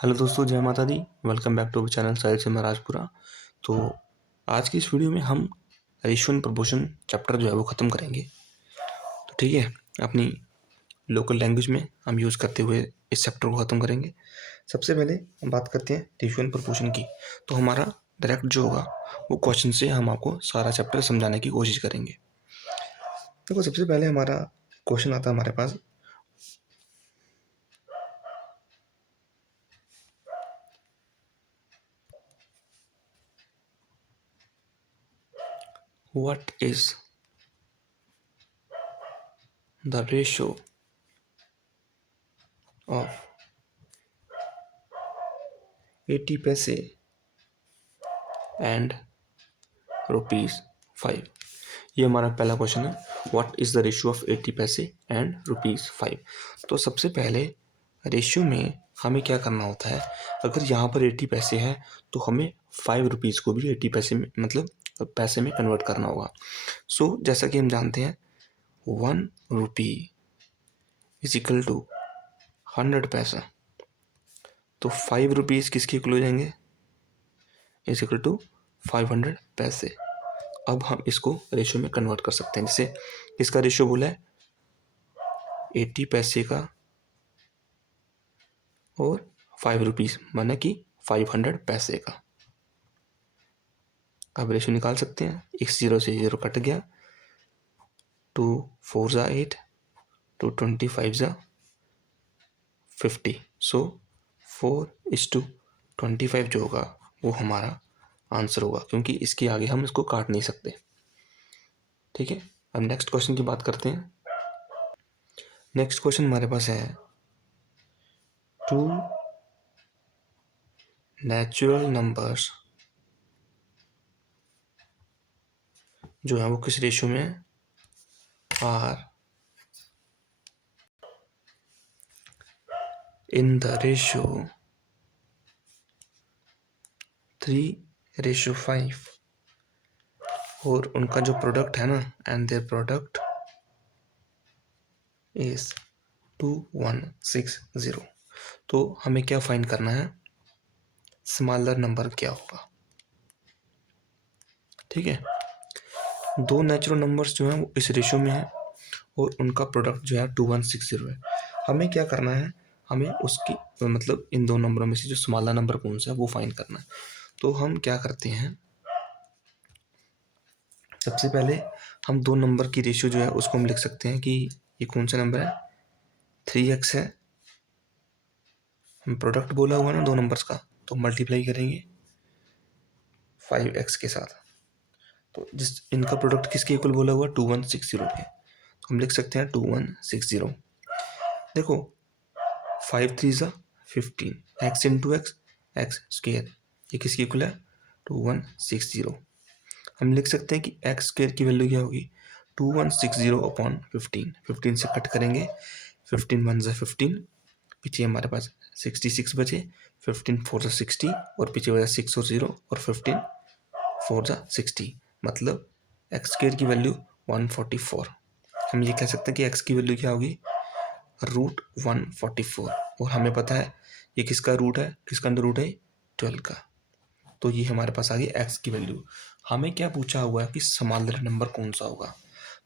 Hello दोस्तों, जय माता दी। Welcome back to our channel Sahil से महाराजपुरा। तो आज की इस वीडियो में हम रेशियो एंड प्रोपोर्शन चैप्टर जो है वो ख़त्म करेंगे। तो ठीक है, अपनी लोकल लैंग्वेज में हम यूज़ करते हुए इस चैप्टर को ख़त्म करेंगे। सबसे पहले हम बात करते हैं रेशियो एंड प्रोपोर्शन की। तो हमारा डायरेक्ट जो होगा वो क्वेश्चन से हम आपको सारा चैप्टर समझाने की कोशिश करेंगे। देखो, सबसे पहले हमारा क्वेश्चन आता है हमारे पास, what is the ratio of 80 पैसे एंड ₹5। ये हमारा पहला क्वेश्चन है, what is the ratio of 80 पैसे एंड ₹5। तो सबसे पहले रेशियो में हमें क्या करना होता है, अगर यहाँ पर 80 पैसे हैं तो हमें ₹5 को भी 80 पैसे में मतलब पैसे में कन्वर्ट करना होगा। सो जैसा कि हम जानते हैं, ₹1 इज इक्वल टू 100 पैसा। तो ₹5 किसके इक्वल हो जाएंगे, इज इक्वल टू 500 पैसे। अब हम इसको रेशियो में कन्वर्ट कर सकते हैं। जैसे इसका रेशियो बोला है 80 पैसे का और ₹5 माना कि 500 पैसे का। अब रेशियो निकाल सकते हैं, इस जीरो से जीरो कट गया, 2 4 ज़ा 8, 2 25 ज़ा 50। सो 4:25 जो होगा वो हमारा आंसर होगा, क्योंकि इसके आगे हम इसको काट नहीं सकते। ठीक है, अब नेक्स्ट क्वेश्चन की बात करते हैं। नेक्स्ट क्वेश्चन हमारे पास है, 2 नेचुरल नंबर्स जो है वो किस रेशियो में है, आर इन द रेशियो 3:5 और उनका जो प्रोडक्ट है ना, एंड देयर प्रोडक्ट इज 2160। तो हमें क्या फाइंड करना है, स्मॉलर नंबर क्या होगा। ठीक है, दो नेचुरल नंबर्स जो हैं वो इस रेशियो में है और उनका प्रोडक्ट जो है 2160 है। हमें क्या करना है, हमें उसकी मतलब इन दो नंबरों में से जो स्मॉलर नंबर कौन सा है वो फाइंड करना है। तो हम क्या करते हैं, सबसे पहले हम दो नंबर की रेशियो जो है उसको हम लिख सकते हैं कि ये कौन सा नंबर है, 3x है। हम प्रोडक्ट बोला हुआ ना दो नंबर्स का, तो मल्टीप्लाई करेंगे 5x के साथ। तो जिस इनका प्रोडक्ट किसके इक्वल बोला हुआ, 2160 के। तो हम लिख सकते हैं 2160। देखो 5 3 ज़ा 15, x into x, x square, ये किसकी इक्वल है, 2160। हम लिख सकते हैं कि एक्स स्क्र की वैल्यू क्या होगी, 2160 अपॉन 15। 15 से कट करेंगे, 15 1 ज़ा 15, पीछे हमारे पास 66 बचे, 15 4 ज़ा 60 और पीछे बचा 6 और 0 और 15 4 ज़ा 60, मतलब एक्स स्क्र की वैल्यू 144। हम ये कह सकते हैं कि एक्स की वैल्यू क्या होगी, √144। और हमें पता है ये किसका रूट है, किसका अंडर रूट है, 12 का। तो ये हमारे पास आ गई एक्स की वैल्यू। हमें क्या पूछा हुआ है कि स्मॉलर नंबर कौन सा होगा।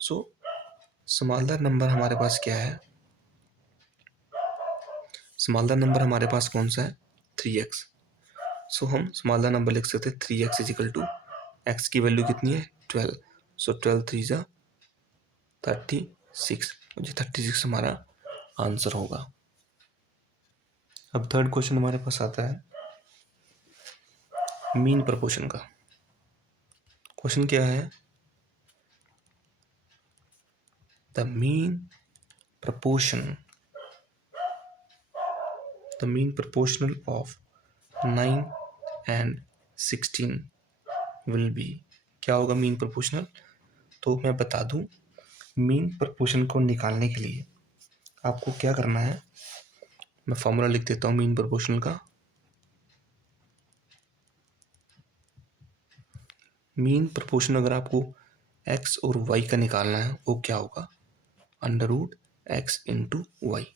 सो स्मॉलर नंबर हमारे पास क्या है, स्मॉलर नंबर हमारे पास कौन सा है, 3x। सो हम स्मॉलर नंबर लिख सकते हैं 3x is equal to, x की वैल्यू कितनी है, 12। सो 12 3 ज़ा 36, ये 36 हमारा आंसर होगा। अब थर्ड क्वेश्चन हमारे पास आता है मीन प्रपोर्शन का। क्वेश्चन क्या है, the mean proportion of 9 and 16 will be. क्या होगा मीन प्रपोर्शनल, तो मैं बता दूं, मीन प्रपोर्शन को निकालने के लिए आपको क्या करना है, मैं फॉर्मूला लिख देता हूं मीन प्रपोर्शनल का। मीन प्रपोर्शन अगर आपको x और y का निकालना है, वो क्या होगा, √x इंटू वाई,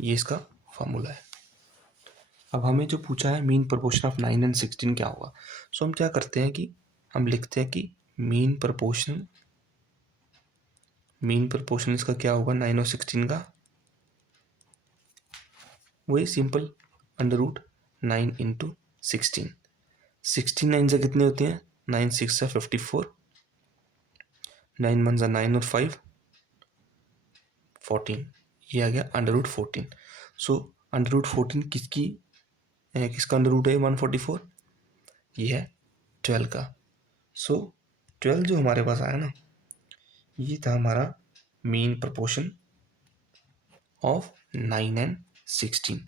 ये इसका फॉर्मूला है। अब हमें जो पूछा है मीन प्रोपोर्शन ऑफ 9 एंड 16 क्या होगा, सो हम क्या करते हैं कि हम लिखते हैं कि मीन प्रोपोर्शन इसका क्या होगा 9 और 16 का, वही सिंपल अंडर रूट 9 इंटू 16। 16 9 से कितने होते हैं, 9 6 से 54, 9 1 से 9 और 5 14, ये आ गया under root 14। So under root 14 किसका अंडर रूट है 144, ये है 12 का। सो 12 जो हमारे पास आया ना, ये था हमारा मीन प्रोपोर्शन ऑफ 9 एंड 16।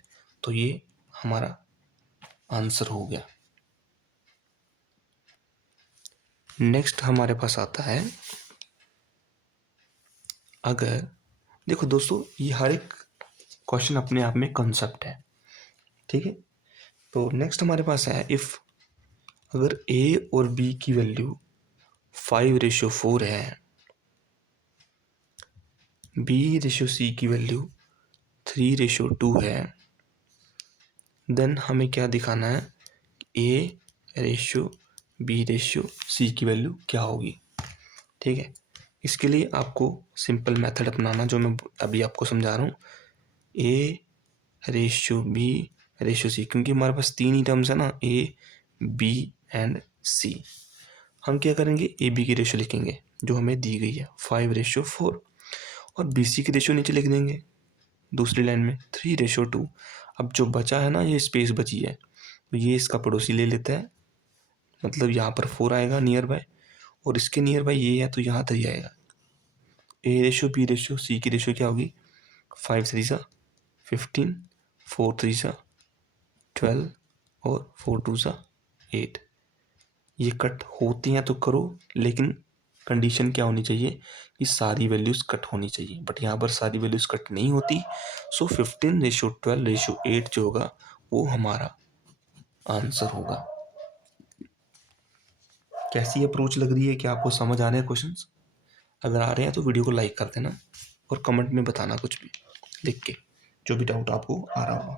तो ये हमारा आंसर हो गया। नेक्स्ट हमारे पास आता है, अगर देखो दोस्तों ये हर एक क्वेश्चन अपने आप में कॉन्सेप्ट है, ठीक है। तो नेक्स्ट हमारे पास है, इफ अगर ए और बी की वैल्यू 5:4 है, B/C की वैल्यू 3:2 है, देन हमें क्या दिखाना है, A/B/C की वैल्यू क्या होगी, ठीक है। इसके लिए आपको सिंपल मेथड अपनाना जो मैं अभी आपको समझा रहा हूँ, A/B/C, क्योंकि हमारे पास 3 ही टर्म्स है ना, A, B एंड C। हम क्या करेंगे, AB की रेशियो लिखेंगे जो हमें दी गई है 5:4, और BC की रेशियो नीचे लिख देंगे दूसरी लाइन में 3:2। अब जो बचा है ना, ये स्पेस बची है, तो ये इसका पड़ोसी ले लेता है, मतलब यहाँ पर 4 आएगा नियर बाय, और इसके नियर बाय ये है तो यहाँ 3 आएगा। A/B/C की रेशियो क्या होगी, 5 3 सा 15, 4 3 सा 12 और 4 2 सा 8। ये कट होती हैं तो करो, लेकिन कंडीशन क्या होनी चाहिए कि सारी वैल्यूज़ कट होनी चाहिए, बट यहाँ पर सारी वैल्यूज़ कट नहीं होती। सो 15:12:8 जो होगा वो हमारा आंसर होगा। कैसी अप्रोच लग रही है, क्या आपको समझ आ रहे हैं क्वेश्चंस? अगर आ रहे हैं तो वीडियो को लाइक कर देना और कमेंट में बताना कुछ भी लिख के, जो भी डाउट आपको आ रहा होगा।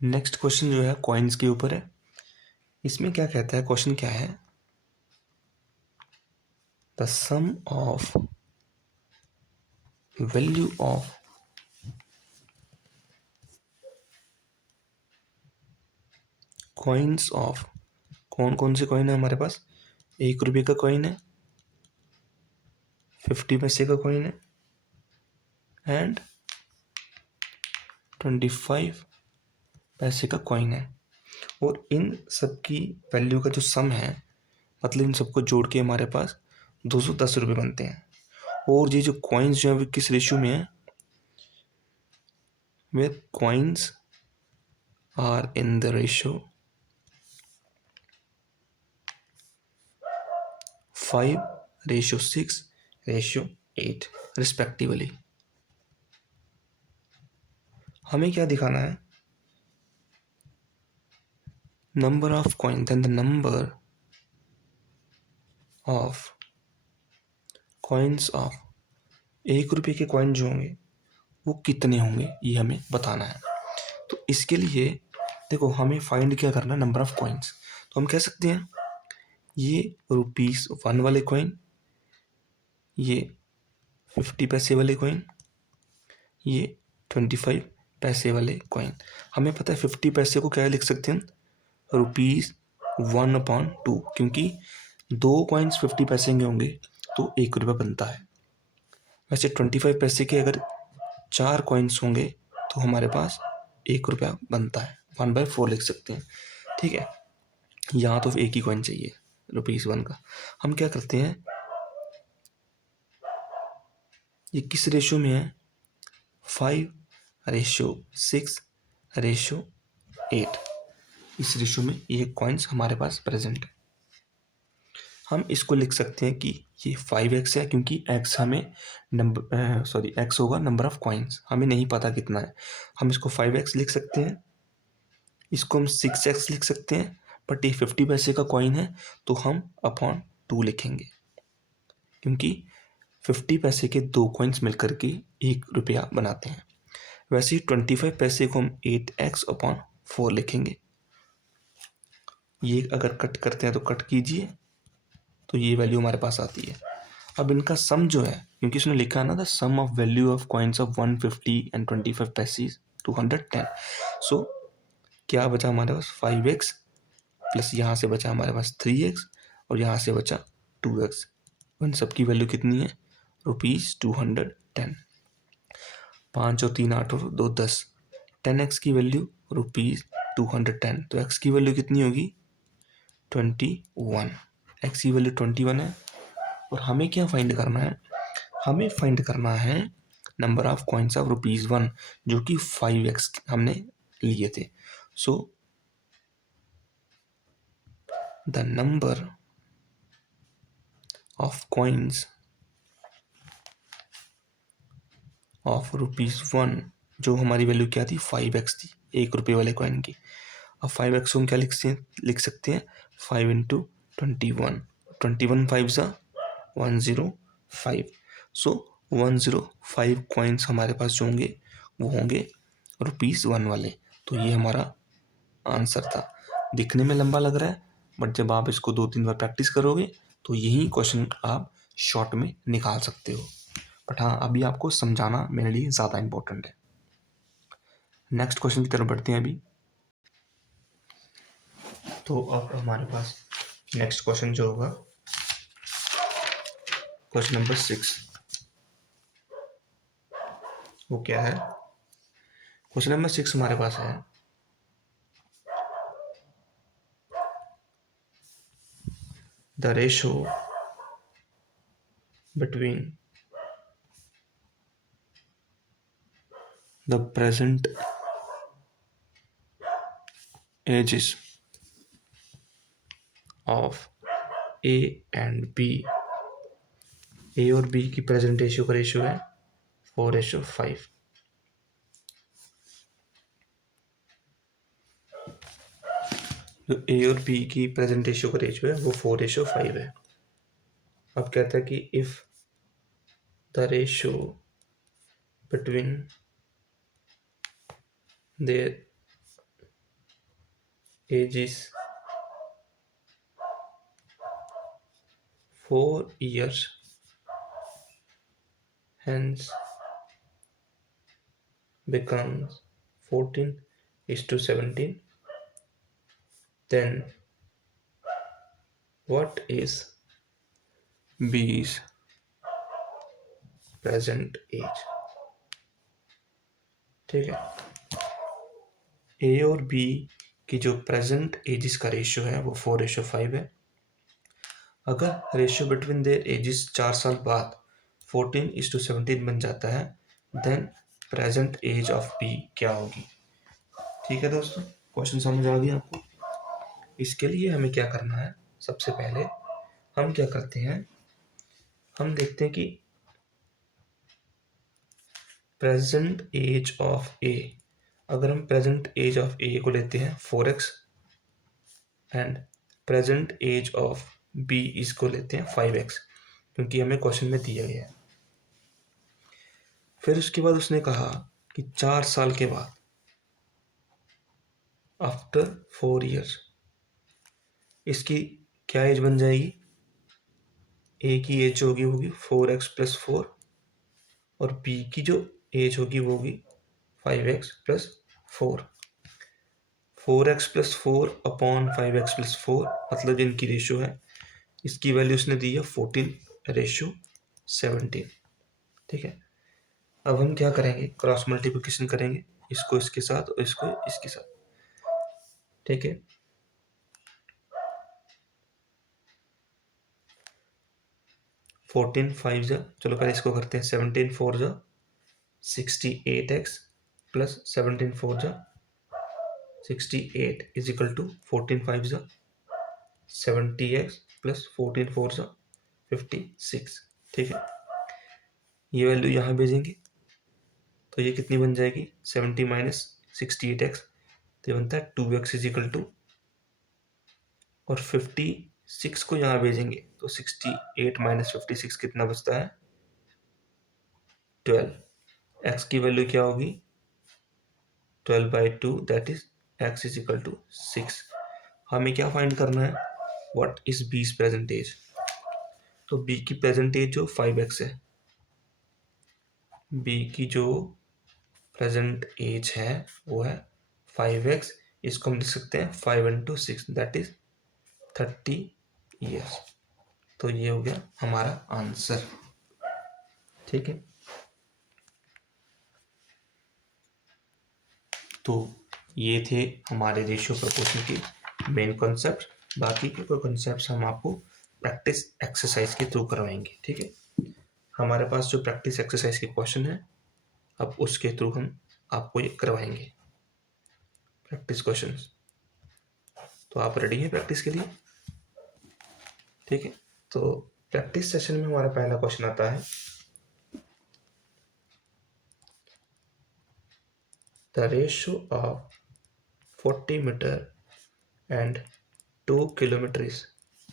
नेक्स्ट क्वेश्चन जो है कॉइन्स के ऊपर है। इसमें क्या कहता है, क्वेश्चन क्या है, the sum of value of coins of, कौन कौन से कॉइन है हमारे पास, 1 रुपये का कॉइन है, 50 पैसे का कॉइन है एंड 25 पैसे का कॉइन है, और इन सब की वैल्यू का जो सम है, मतलब इन सबको जोड़ के हमारे पास 210 रुपये बनते हैं। और ये जो कॉइन्स जो है वो किस रेशियो में है, they coins are in the ratio 5:6:8 respectively. हमें क्या दिखाना है, number of coin, then the number of coins of, 1 रुपये के कॉइन जो होंगे वो कितने होंगे, ये हमें बताना है। तो इसके लिए देखो हमें फाइंड क्या करना है, नंबर ऑफ कॉइन्स। तो हम कह सकते हैं ये ₹1 वाले कॉइन, ये 50 पैसे वाले कॉइन, ये 25 पैसे वाले कॉइन। हमें पता है 50 पैसे को क्या लिख सकते हैं, ₹1/2, क्योंकि 2 कॉइन्स 50 पैसे के होंगे तो 1 रुपये बनता है। वैसे 25 पैसे के अगर 4 कॉइन्स होंगे तो हमारे पास 1 रुपया बनता है, 1/4 लिख सकते हैं, ठीक है। यहाँ तो एक ही कॉइन चाहिए ₹1 का। हम क्या करते हैं, ये किस रेशियो में है, 5:6:8, इस रेशियो में ये कॉइन्स हमारे पास प्रेजेंट है। हम इसको लिख सकते हैं कि ये 5x है, क्योंकि x हमें x होगा नंबर ऑफ कॉइन्स, हमें नहीं पता कितना है, हम इसको 5x लिख सकते हैं, इसको हम 6x लिख सकते हैं, बट ये 50 पैसे का कॉइन है तो हम अपॉन 2 लिखेंगे, क्योंकि 50 पैसे के 2 कॉइन्स मिलकर के 1 रुपया बनाते हैं। वैसे ही 25 पैसे को हम 8x/4 लिखेंगे। ये अगर कट करते हैं तो कट कीजिए, तो ये वैल्यू हमारे पास आती है। अब इनका सम जो है, क्योंकि इसने लिखा है ना the sum of value of coins of 150 and 25 पैसेज 210। सो क्या बचा हमारे पास 5x प्लस यहाँ से बचा हमारे पास 3x और यहाँ से बचा 2x। इन सब की वैल्यू कितनी है? ₹210। 5 और 3 8 और 2 10। 10x की वैल्यू ₹210। तो x की वैल्यू कितनी होगी? 21। x की वैल्यू 21 है। और हमें क्या फाइंड करना है? हमें फाइंड करना है नंबर ऑफ कॉइन्स ऑफ ₹1, जो कि 5x हमने लिए थे। So the number of coins of ₹1, जो हमारी वैल्यू क्या थी? 5x थी, ₹1 वाले कॉइन की। अब 5x को हम क्या लिख सकते हैं? 5 इंटू 21। 21 5 ज़ा 105। सो 105 कॉइन्स हमारे पास जो होंगे वो होंगे ₹1 वाले। तो ये हमारा आंसर था। दिखने में लंबा लग रहा है, बट जब आप इसको 2-3 बार प्रैक्टिस करोगे तो यही क्वेश्चन आप शॉर्ट में निकाल सकते हो। बट हाँ, अभी आपको समझाना मेरे लिए ज़्यादा इम्पोर्टेंट है। नेक्स्ट क्वेश्चन की तरफ बढ़ते हैं अभी। तो अब हमारे पास नेक्स्ट क्वेश्चन जो होगा, क्वेश्चन नंबर 6, वो क्या है? क्वेश्चन नंबर 6 हमारे पास है, the ratio between the present ages of A and B. A और बी की प्रेजेंट रेशियो का रेशियो है 4:5। जो ए और बी की प्रेजेंट रेशियो का रेशियो है वो 4:5 है। अब कहता है कि if the ratio between their edges 4 years, hence becomes 14:17, then what is B's present age? ठीक है, ए और बी की जो प्रेजेंट एजेस का रेशियो है वो 4:5 है। अगर रेशियो बिटवीन देयर एजेस 4 साल बाद 14:17 बन जाता है, then present age of B क्या होगी? ठीक है दोस्तों, क्वेश्चन समझ आ गया आपको? इसके लिए हमें क्या करना है? सबसे पहले हम क्या करते हैं, हम देखते हैं कि प्रेजेंट एज ऑफ ए, अगर हम प्रेजेंट एज ऑफ ए को लेते हैं 4x and present age of B इसको लेते हैं 5x, क्योंकि हमें क्वेश्चन में दिया गया है। फिर उसके बाद उसने कहा कि 4 साल के बाद, आफ्टर 4 years, इसकी क्या एज बन जाएगी? ए की एज जो होगी वो होगी 4x + 4 और बी की जो एज होगी वो होगी 5x + 4। 4x + 4 अपॉन 5x + 4 मतलब इनकी रेशियो है, इसकी वैल्यू उसने दी है 14:17। ठीक है, अब हम क्या करेंगे? क्रॉस मल्टीप्लिकेशन करेंगे, इसको इसके साथ और इसको इसके साथ। ठीक है, 14 5 जा, चलो पहले इसको करते हैं, 17 4 जा 68x प्लस 17 4 जा 68 इज इक्वल टू 14 5 जा 70x प्लस 14 4 जा 56। ठीक है, ये वैल्यू यहाँ भेजेंगे तो ये कितनी बन जाएगी? 70 माइनस 68x, तो ये बनता है 2x इज इक्वल टू, और 56 को यहाँ भेजेंगे तो 68 माइनस 56 कितना बचता है? 12। x की वैल्यू क्या होगी? 12/2 that is x is equal to 6। हमें क्या फाइंड करना है, व्हाट इज बी's प्रेजेंटेज। तो b की प्रेजेंटेज जो 5x है, b की जो प्रेजेंट एज है वो है 5x। इसको हम लिख सकते हैं 5 × 6 दैट इज 30 ईयर्स। तो ये हो गया हमारा आंसर। ठीक है, तो ये थे हमारे रेशियो प्रपोर्शन के मेन कॉन्सेप्ट। बाकी के कोई कॉन्सेप्ट्स हम आपको प्रैक्टिस एक्सरसाइज के थ्रू करवाएंगे। ठीक है, हमारे पास जो प्रैक्टिस एक्सरसाइज के क्वेश्चन है अब उसके थ्रू हम आपको ये करवाएंगे प्रैक्टिस क्वेश्चंस। तो आप रेडी हैं प्रैक्टिस के लिए? ठीक है, तो प्रैक्टिस सेशन में हमारा पहला क्वेश्चन आता है, the ratio of 40 metre and 2 kilometre is.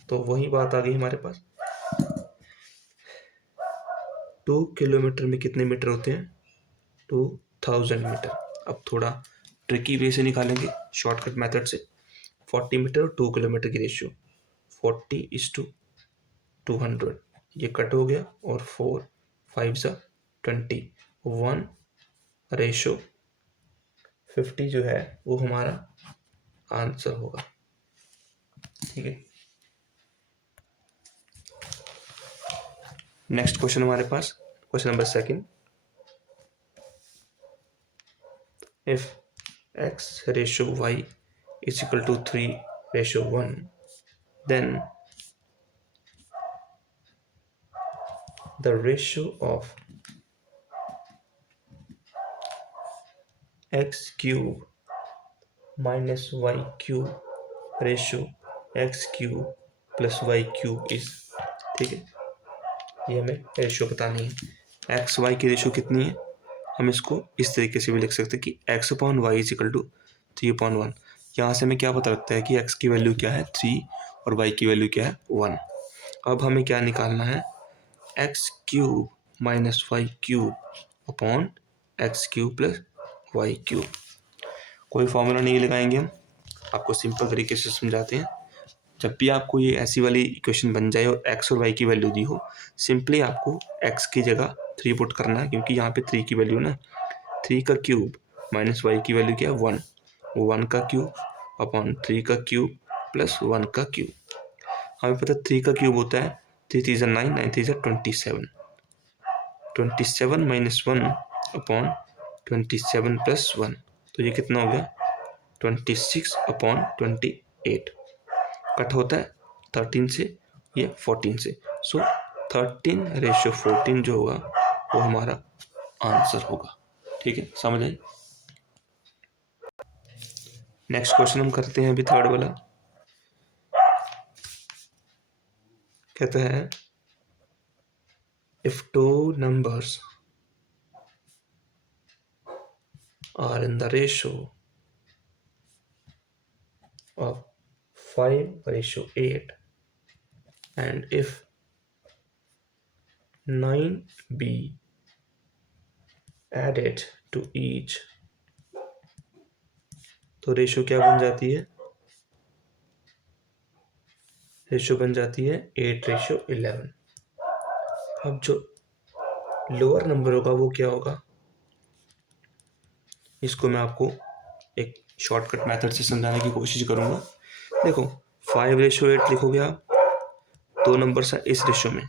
तो वही बात आ गई हमारे पास, 2 किलोमीटर में कितने मीटर होते हैं, 2000 मीटर। अब थोड़ा ट्रिकी वे से निकालेंगे, शॉर्टकट मेथड से। 40 मीटर और 2 किलोमीटर की रेशियो 40:200, ये कट हो गया और 4 5 सा 20, 1:50 जो है वो हमारा आंसर होगा। ठीक है, नेक्स्ट क्वेश्चन हमारे पास question number second, if x/y is equal to 3:1 then the ratio of x cube minus y cube ratio x cube plus y cube is। ठीक है, ये हमें रेशियो बतानी है। एक्स वाई की रेशियो कितनी है, हम इसको इस तरीके से भी लिख सकते हैं कि x/y इज इक्वल टू 3/1। यहाँ से हमें क्या पता लगता है कि x की वैल्यू क्या है 3 और y की वैल्यू क्या है 1। अब हमें क्या निकालना है, x³ minus y³ upon x³ plus y³। कोई फॉर्मूला नहीं लगाएंगे हम, आपको सिंपल तरीके से समझाते हैं। जब भी आपको ये ऐसी वाली इक्वेशन बन जाए और x और y की वैल्यू दी हो, सिंपली आपको x की जगह 3 पुट करना है, क्योंकि यहाँ पे 3 की वैल्यू ना, 3 का क्यूब माइनस y की वैल्यू क्या है 1, 1 का क्यूब अपॉन 3 का क्यूब प्लस 1 का क्यूब। हमें पता 3 का क्यूब होता है 3 3 9, 9 3 27, 27 माइनस 1 अपॉन 27 प्लस 1, तो ये कितना हो गया 26 अपॉन 28। कट होता है 13 से, ये 14 से, सो 13:14 जो होगा वो हमारा आंसर होगा। ठीक है, समझ आई? नेक्स्ट क्वेश्चन हम करते हैं अभी थर्ड वाला। कहता है if 2 numbers are in the ratio of 5:8 and if 9 be added to each, तो रेशियो क्या बन जाती है, रेशियो बन जाती है 8:11। अब जो लोअर नंबर होगा वो क्या होगा, इसको मैं आपको एक शॉर्टकट मेथड से समझाने की कोशिश करूंगा। देखो 5:8 लिखोगे आप, 2 नंबर्स हैं इस रेशियो में,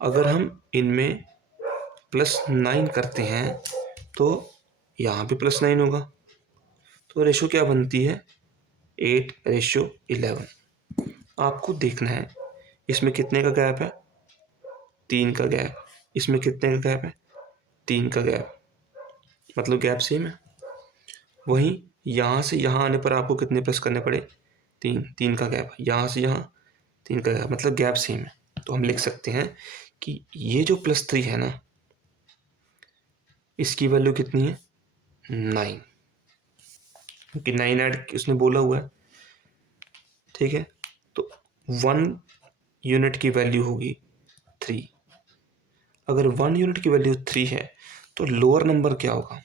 अगर हम इनमें +9 करते हैं तो यहाँ पे +9 होगा, तो रेशियो क्या बनती है 8:11। आपको देखना है इसमें कितने का गैप है, 3 का गैप, इसमें कितने का गैप है 3 का गैप, मतलब गैप सेम है। वहीं यहाँ से यहाँ आने पर आपको कितने प्लस करने पड़े, 3 का गैप, यहाँ से यहाँ 3 का गैप, मतलब गैप सेम है। तो हम लिख सकते हैं कि ये जो +3 है ना, इसकी वैल्यू कितनी है 9, क्योंकि 9 ऐड उसने बोला हुआ है। ठीक है, तो 1 यूनिट की वैल्यू होगी 3। अगर 1 यूनिट की वैल्यू 3 है तो लोअर नंबर क्या होगा,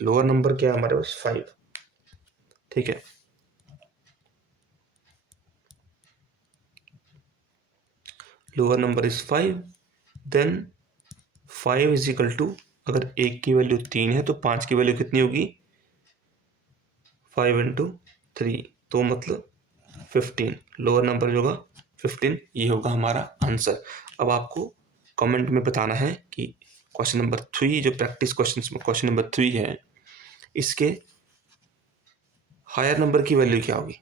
लोअर नंबर क्या है हमारे पास 5, ठीक है। Lower number is 5, then 5 is equal to, अगर 1 की वैल्यू 3 है तो 5 की वैल्यू कितनी होगी, 5 इंटू 3, तो मतलब 15। लोअर नंबर जो होगा 15, ये होगा हमारा आंसर। अब आपको कमेंट में बताना है कि क्वेश्चन नंबर 3 जो प्रैक्टिस क्वेश्चन नंबर 3 है, इसके हायर नंबर की वैल्यू क्या होगी,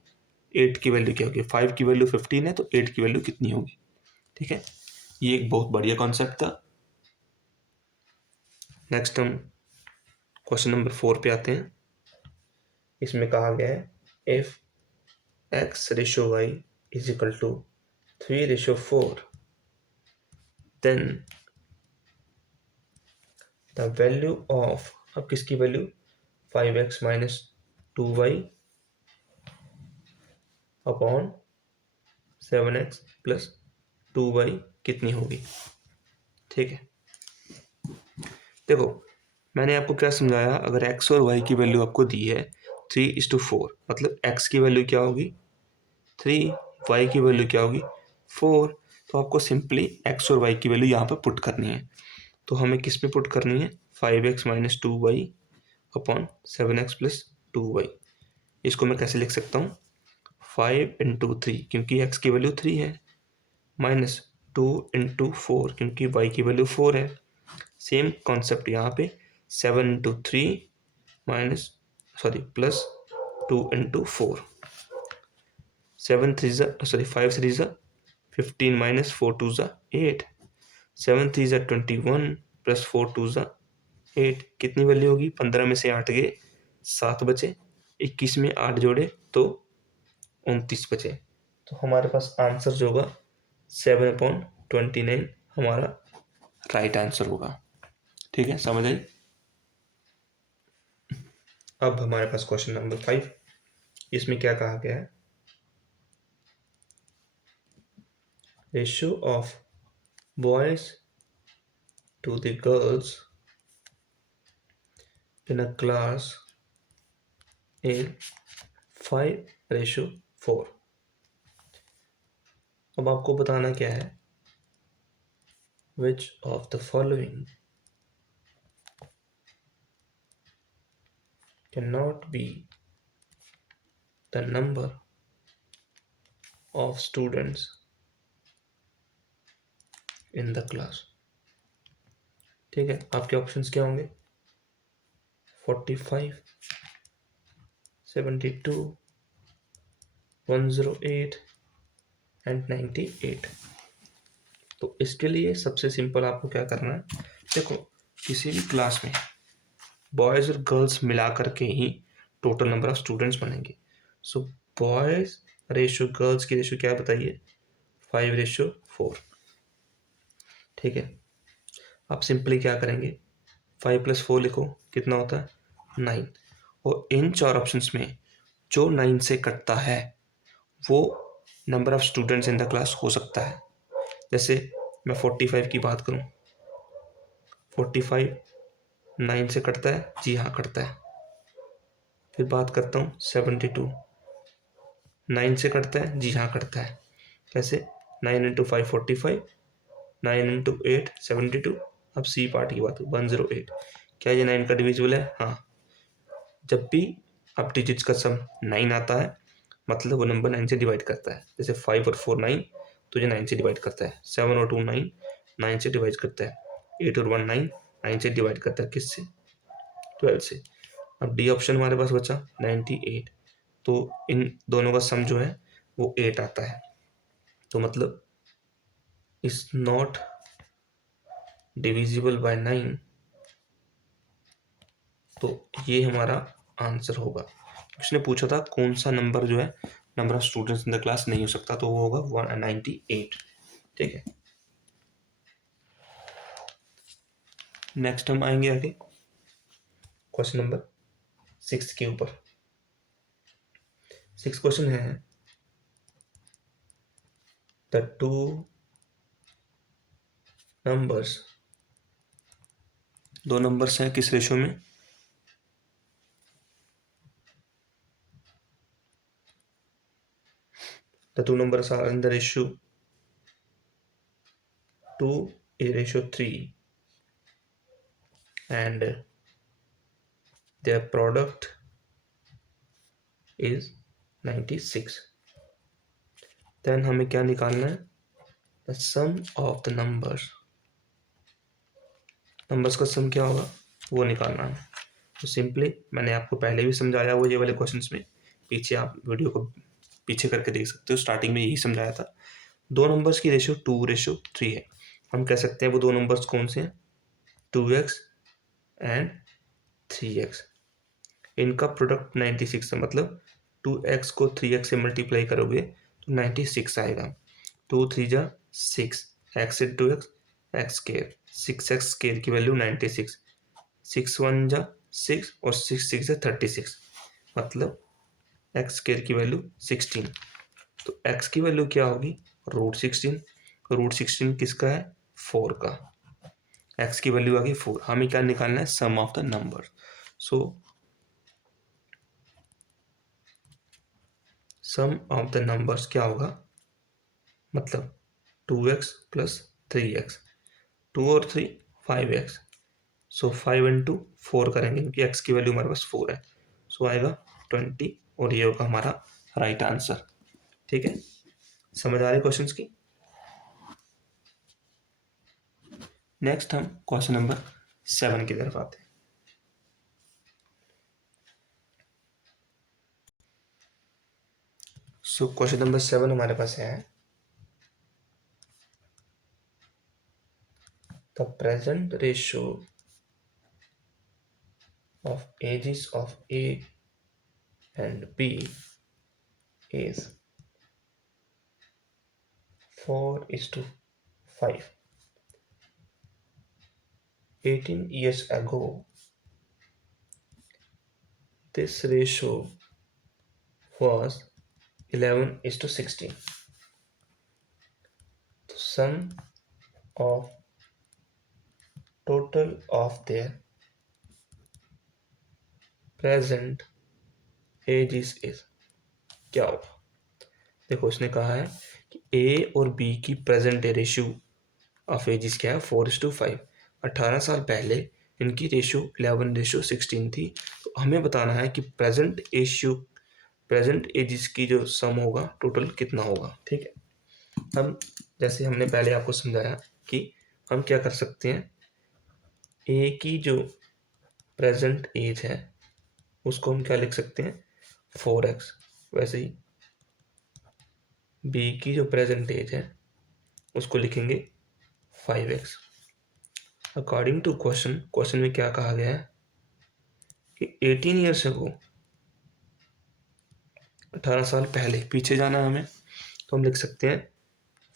8 की वैल्यू क्या होगी। 5 की वैल्यू 15 है तो 8 की वैल्यू कितनी होगी, ठीक है। ये एक बहुत बढ़िया कॉन्सेप्ट था। नेक्स्ट हम क्वेश्चन नंबर 4 पे आते हैं। इसमें कहा गया है if x ratio y is equal to 3:4, then the value of, अब किसकी value, 5x minus 2y upon 7x plus 2y कितनी होगी, ठीक है। देखो मैंने आपको क्या समझाया, अगर x और y की वैल्यू आपको दी है 3:4, मतलब x की वैल्यू क्या होगी 3, y की वैल्यू क्या होगी 4, तो आपको सिंपली x और y की वैल्यू यहाँ पे पुट करनी है। तो हमें किस पे पुट करनी है, 5x minus 2y upon 7x plus 2y। इसको मैं कैसे लिख सकता हूँ, 5 इंटू 3 क्योंकि x की वैल्यू 3 है, माइनस 2 इंटू 4 क्योंकि y की वैल्यू 4 है। सेम कॉन्सेप्ट यहाँ पे 7 into 3 minus sorry plus 2 into 4, 7 3 sorry 5 3 15 minus 4 2 8, 7 3 21 plus 4 2 8, कितनी वैल्यू होगी, 15 में से 8 गए 7 बचे, 21 में 8 जोड़े तो 29 बचे। तो हमारे पास आंसर जो होगा 7/29 हमारा राइट आंसर होगा, ठीक है, समझ आई। अब हमारे पास क्वेश्चन नंबर 5, इसमें क्या कहा गया है, ratio of boys to the girls in a class in 5:4। अब आपको बताना क्या है, which of the following cannot be the number of students in the class, ठीक है। आपके ऑप्शंस क्या होंगे, 45, 72, 108 एंड 98। तो इसके लिए सबसे सिंपल आपको क्या करना है, देखो किसी भी क्लास में बॉयज़ और गर्ल्स मिला करके ही टोटल नंबर ऑफ स्टूडेंट्स बनेंगे। सो बॉयज़ रेशो गर्ल्स की रेशो क्या बताइए, 5:4, ठीक है। आप सिंपली क्या करेंगे, 5 + 4 लिखो, कितना होता है 9, और इन 4 ऑप्शंस में जो 9 से कटता है वो number of students in the class हो सकता है। जैसे मैं 45 की बात करूँ, 45 9 से कटता है, जी हाँ कटता है। फिर बात करता हूँ 72, 9 से कटता है, जी हाँ कटता है। कैसे, 9 इंटू 5 45, 9 इंटू 8 72। अब सी पार्ट की बात हो, 108, क्या ये 9 का डिविजिबल है, हाँ। जब भी अब डिजिट्स का सम 9 आता है मतलब वो नंबर 9 से डिवाइड करता है। जैसे 5 और 4 9, तो ये 9 से डिवाइड करता है। 7 और 2 9, 9 से डिवाइड करता है। 8 और 1 9, 9 से डिवाइड करता है, किससे, 12 से। अब डी ऑप्शन हमारे पास बचा 98, तो इन दोनों का सम जो है वो 8 आता है, तो मतलब इज नॉट डिविजिबल बाय 9, तो ये हमारा आंसर होगा। उसने पूछा था कौन सा नंबर जो है number of students in the class नहीं हो सकता, तो वो होगा 198, ठीक है। नेक्स्ट हम आएंगे आगे क्वेश्चन नंबर 6 के ऊपर। 6 क्वेश्चन है, द टू नंबर्स, दो नंबर्स हैं किस रेशो में, The two numbers are in the ratio 2:3, and their product is 96. Then हमें क्या निकालना है? The sum of the numbers का सम क्या होगा वो निकालना है। तो सिंपली मैंने आपको पहले भी समझाया वो ये वाले क्वेश्चंस में, पीछे आप वीडियो को पीछे करके देख सकते हो, स्टार्टिंग में यही समझाया था। दो नंबर्स की रेशियो 2:3 है। हम कह सकते हैं वो दो नंबर्स कौन से हैं? 2x and 3x। इनका प्रोडक्ट 96 है, मतलब 2x को 3x से मल्टीप्लाई करोगे तो 96 आएगा। 2 3 जा 6, x into x, x square, 6x square की वैल्यू 96, 6 1 जा 6 और 6 6 जा 36, मतलब एक्स स्केयर की वैल्यू 16। तो एक्स की वैल्यू क्या होगी? √16। √16 किसका है? 4 का। एक्स की वैल्यू आ गई 4। हमें क्या निकालना है? Sum of the number. So sum of the numbers क्या होगा? मतलब 2x + 3x, 2 और 3 5x। सो 5 इंटू 4 करेंगे क्योंकि x की वैल्यू हमारे पास 4 है। सो आएगा 20 और ये होगा हमारा राइट आंसर। ठीक है, समझ आ रही क्वेश्चंस की? नेक्स्ट हम क्वेश्चन नंबर 7 की तरफ आते हैं। सो क्वेश्चन नंबर 7 हमारे पास है, the present ratio of ages of A and B is 4:5. 18 years ago, this ratio was 11:16. The sum of total of their present ages is, क्या होगा? देखो इसने कहा है कि ए और बी की प्रेजेंट रेशियो ऑफ एजिस क्या है? 4:5। 18 साल पहले इनकी रेशियो 11:16 थी। तो हमें बताना है कि प्रेजेंट एजिस की जो सम होगा टोटल कितना होगा। ठीक है, हम जैसे हमने पहले आपको समझाया कि हम क्या कर सकते हैं, ए की जो प्रेजेंट एज है उसको हम क्या लिख सकते हैं? 4x। वैसे ही बी की जो प्रेजेंट एज है उसको लिखेंगे 5x। अकॉर्डिंग टू क्वेश्चन में क्या कहा गया है कि 18 ईयर्स अगो, 18 साल पहले पीछे जाना है हमें, तो हम लिख सकते हैं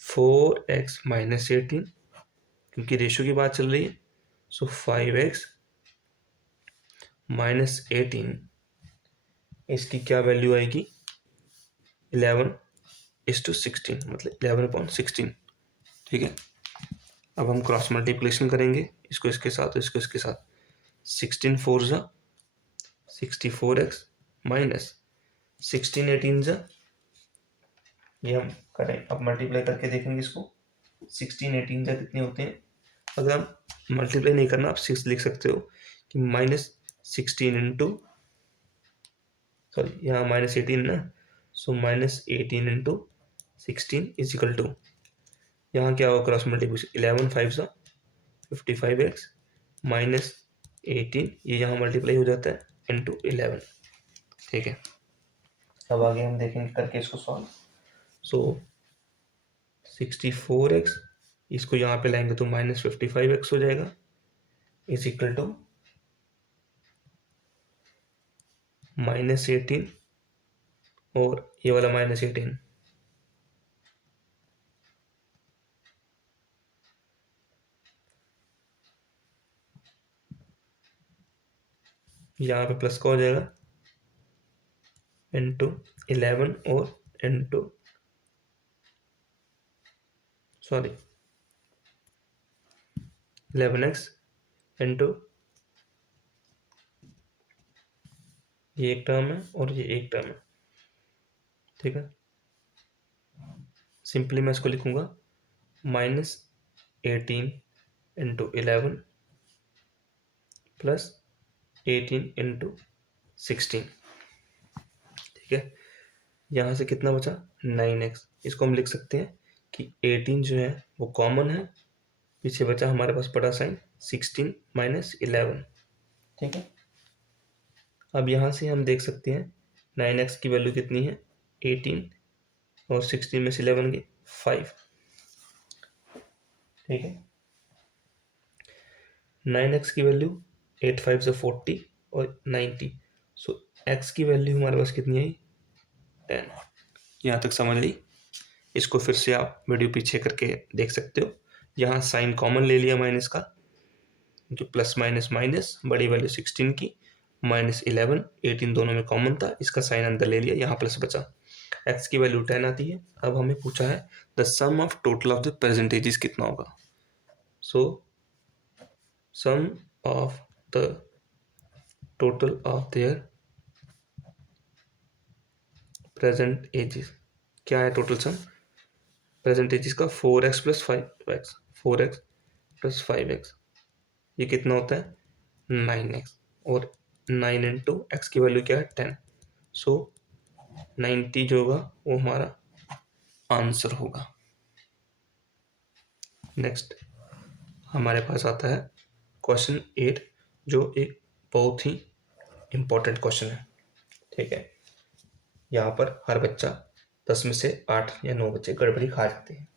4x - 18, क्योंकि रेशियो की बात चल रही है। सो 5x - 18, इसकी क्या वैल्यू आएगी? 11:16, मतलब 11/16। ठीक है, अब हम क्रॉस मल्टीप्लिकेशन करेंगे, इसको इसके साथ, इसको इसके साथ। 16 4 जा 64x माइनस 16 18 जा, ये हम करें, अब मल्टीप्लाई करके देखेंगे इसको। 16 18 जा कितने होते हैं? अगर हम मल्टीप्लाई नहीं करना, आप 6 लिख सकते हो कि -16 इंटू, सॉरी यहाँ -18 ना, सो -18 इंटू 16 इज इक्वल टू, यहाँ क्या होगा क्रॉस मल्टीप्लिकेशन? 11 5 जा 55x माइनस 18, ये यहाँ मल्टीप्लाई हो जाता है इंटू 11। ठीक है, अब आगे हम देखेंगे करके इसको सॉल्व। सो 64x, इसको यहाँ पे लाएंगे तो -55x हो जाएगा, इज इक्वल टू -18 और ये वाला -18, यहाँ पे प्लस का हो जाएगा इंटू 11 और इंटू, सॉरी 11x इंटू, ये एक टर्म है और ये एक टर्म है। ठीक है, सिंपली मैं इसको लिखूंगा -18 इंटू 11 प्लस 18 इंटू 16। ठीक है, यहाँ से कितना बचा 9x। इसको हम लिख सकते हैं कि 18 जो है वो कॉमन है, पीछे बचा हमारे पास बड़ा साइन 16 माइनस 11। ठीक है, अब यहाँ से हम देख सकते हैं 9x की वैल्यू कितनी है 18 और 16 में से 11 गए 5। ठीक है, 9x की वैल्यू 8 5 से 40 और 90। सो x की वैल्यू हमारे पास कितनी आई 10। यहाँ तक समझ आई? इसको फिर से आप वीडियो पीछे करके देख सकते हो। यहाँ साइन कॉमन ले लिया माइनस का, क्योंकि प्लस माइनस माइनस, बड़ी वैल्यू 16 की माइनस 11 18 दोनों में कॉमन था, इसका साइन अंदर ले लिया, यहाँ प्लस बचा। x की वैल्यू 10 आती है। अब हमें पूछा है the sum of total of the percentages कितना होगा। So sum of the total of their present ages. क्या है टोटल सम प्रेजेंट एजेस का 4x plus 5x, 4x plus 5x, ये कितना होता है 9x, और 9 इंटू एक्स की वैल्यू क्या है 10। सो 90 जो होगा वो हमारा आंसर होगा। नेक्स्ट हमारे पास आता है क्वेश्चन 8, जो एक बहुत ही इम्पोर्टेंट क्वेश्चन है। ठीक है, यहाँ पर हर बच्चा 10 में से 8 या 9 बच्चे गड़बड़ी खा जाते हैं।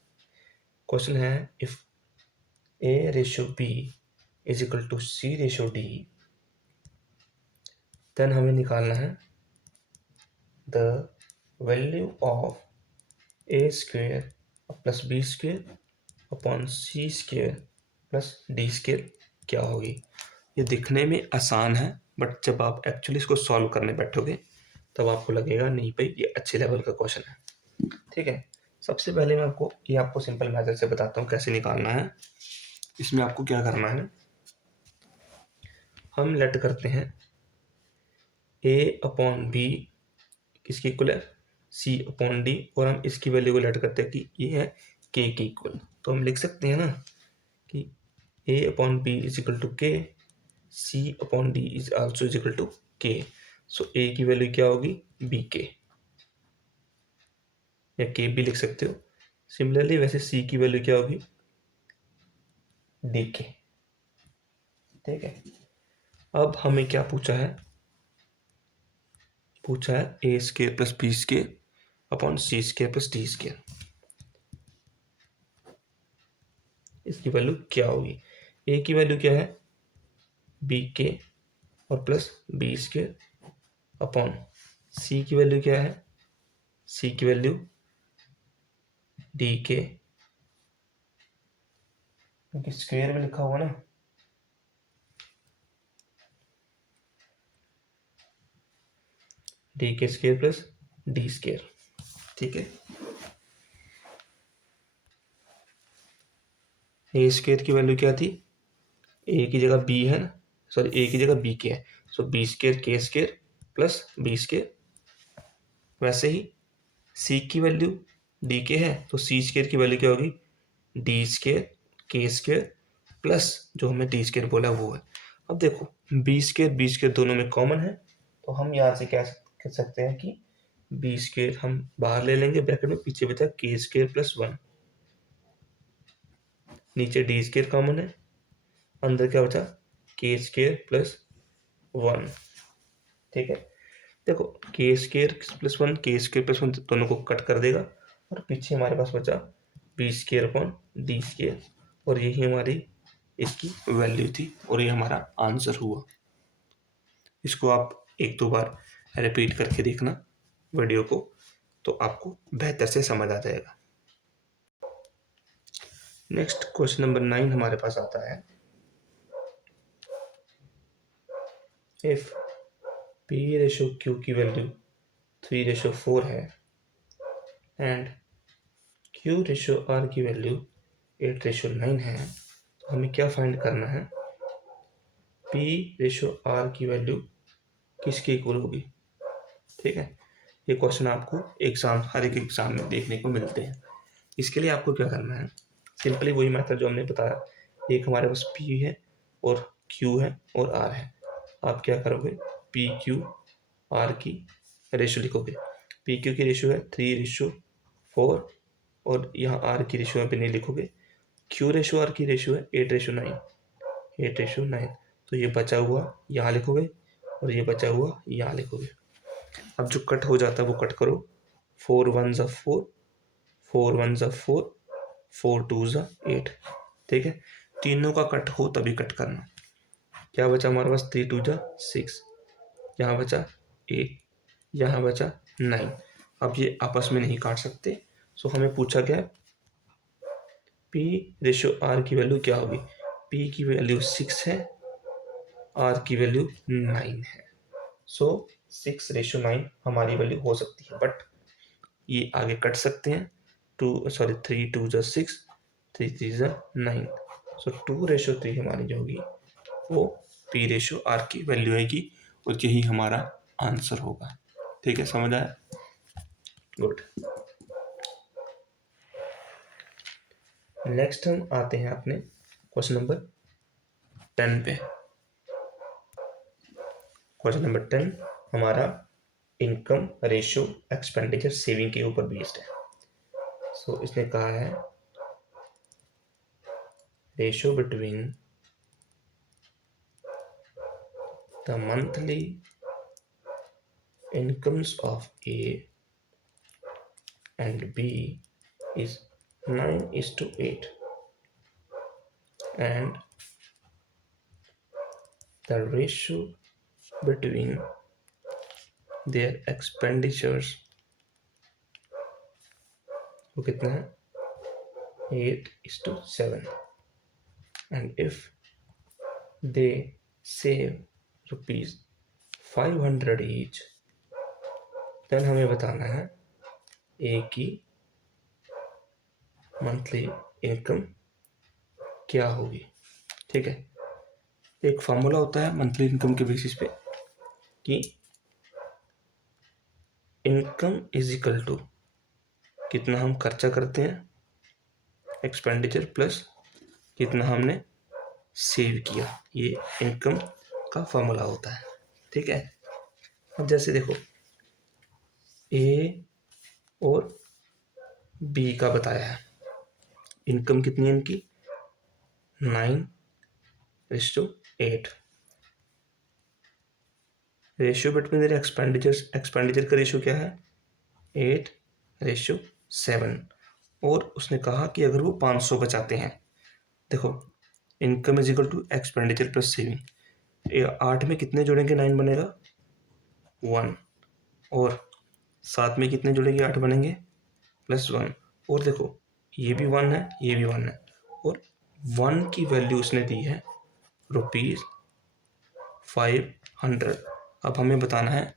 क्वेश्चन है if A ratio B is equal to C ratio D, then हमें निकालना है the value of A square plus B square upon C square plus D square क्या होगी। ये दिखने में आसान है, बट जब आप एक्चुअली इसको सॉल्व करने बैठोगे तब आपको लगेगा नहीं भाई ये अच्छे लेवल का क्वेश्चन है। ठीक है, सबसे पहले मैं आपको सिंपल मेथड से बताता हूँ कैसे निकालना है। इसमें आपको क्या करना है, हम लेट करते हैं A अपॉन B किसकी इक्वल है C अपॉन D, और हम इसकी वैल्यू को लेट करते हैं कि ये है K की इक्वल। तो हम लिख सकते हैं ना कि A upon B is equal to K, C upon D is also is equal to K। So A की वैल्यू क्या होगी BK, या K भी लिख सकते हो। सिमिलरली वैसे C की वैल्यू क्या होगी DK। ठीक है, अब हमें क्या पूछा है A square plus B square upon C square plus D square, इसकी वैल्यू क्या होगी। A की वैल्यू क्या है BK और plus B square upon C की वैल्यू क्या है C की वैल्यू DK, क्योंकि स्क्वेयर में लिखा हुआ ना, DK square plus D square. ठीक है, A स्क्वेयर की वैल्यू क्या थी, A की जगह B है ना, सॉरी A की जगह BK है, सो B square K square plus B square. वैसे ही C की वैल्यू DK है, तो C स्क्वेयर की वैल्यू क्या होगी D square K square plus जो हमें D स्क्वेयर बोला वो है। अब देखो B स्क्वेयर दोनों में कॉमन है, तो हम यहाँ से क्या कह सकते हैं कि B स्क्वेयर हम बाहर ले लेंगे ब्रैकेट में, पीछे बचा K स्क्वेयर प्लस 1, नीचे D स्क्वेयर कॉमन है, अंदर क्या बचा K स्क्वेयर प्लस 1। ठीक है, देखो K square plus 1 K square plus 1 दोनों को कट कर देगा, और पीछे हमारे पास बचा B square upon D square, और यही हमारी इसकी वैल्यू थी, और ये हमारा आंसर हुआ। इसको आप एक दो बार रिपीट करके देखना वीडियो को, तो आपको बेहतर से समझ आ जाएगा। नेक्स्ट क्वेश्चन नंबर 9 हमारे पास आता है इफ P रेशो Q की वैल्यू 3:4 है एंड Q रेशो R की वैल्यू 8:9 है, तो हमें क्या फाइंड करना है P रेशो R की वैल्यू किसके इक्वल होगी। ठीक है, ये क्वेश्चन आपको हर एक एग्जाम में देखने को मिलते हैं। इसके लिए आपको क्या करना है, सिंपली वही मेथड जो हमने बताया, एक हमारे पास P है और Q है और R है। आप क्या करोगे, PQR की रेशो लिखोगे। PQ की रेशो है 3:4 और यहाँ R की रेशो यहाँ पे नहीं लिखोगे। Q रेशो R की रेशो है 8:9। तो ये बचा हुआ यहाँ लिखोगे और ये बचा हुआ यहाँ लिखोगे। अब जो कट हो जाता है वो कट करो। 4 1 4, 4 1 4, 4 2 8। ठीक है, तीनों का कट हो तभी कट करना। क्या बचा हमारे पास, 3 2 6, यहाँ बचा 8, यहाँ बचा 9। अब ये आपस में नहीं काट सकते, सो हमें पूछा गया P/R की वैल्यू क्या होगी। P की वैल्यू 6 है, R की वैल्यू 9 है। सो 6:9 हमारी वैल्यू हो सकती है, बट ये आगे कट सकते हैं। 3 2 6, 3 3 9। सो 2:3 हमारी जो होगी वो P/R की वैल्यू आएगी और यही हमारा आंसर होगा। ठीक है, समझ आया? गुड। नेक्स्ट हम आते हैं अपने क्वेश्चन नंबर 10 पे। क्वेश्चन नंबर 10 हमारा इनकम रेशियो एक्सपेंडिचर सेविंग के ऊपर बेस्ड है। सो इसने कहा है ratio between the monthly incomes of A and B is 9:8 and the ratio between their expenditures वो कितना है, 8:7 and if they save ₹500 each then हमें बताना है ए की मंथली इनकम क्या होगी। ठीक है, एक फॉर्मूला होता है मंथली इनकम के बेसिस पे कि इनकम इज इक्वल टू कितना हम खर्चा करते हैं एक्सपेंडिचर प्लस कितना हमने सेव किया, ये इनकम का फॉर्मूला होता है। ठीक है, अब जैसे देखो ए और बी का बताया है, इनकम कितनी है इनकी 9:8। रेशियो बिटवीन देयर एक्सपेंडिचर का रेशियो क्या है 8:7। और उसने कहा कि अगर वो 500 बचाते हैं, देखो income is equal to expenditure plus saving, 8 में कितने जोड़ेंगे 9 बनेगा 1 और 7 में कितने जुड़ेंगे 8 बनेंगे +1 और देखो ये भी 1 है ये भी 1 है और 1 की वैल्यू उसने दी है ₹500। अब हमें बताना है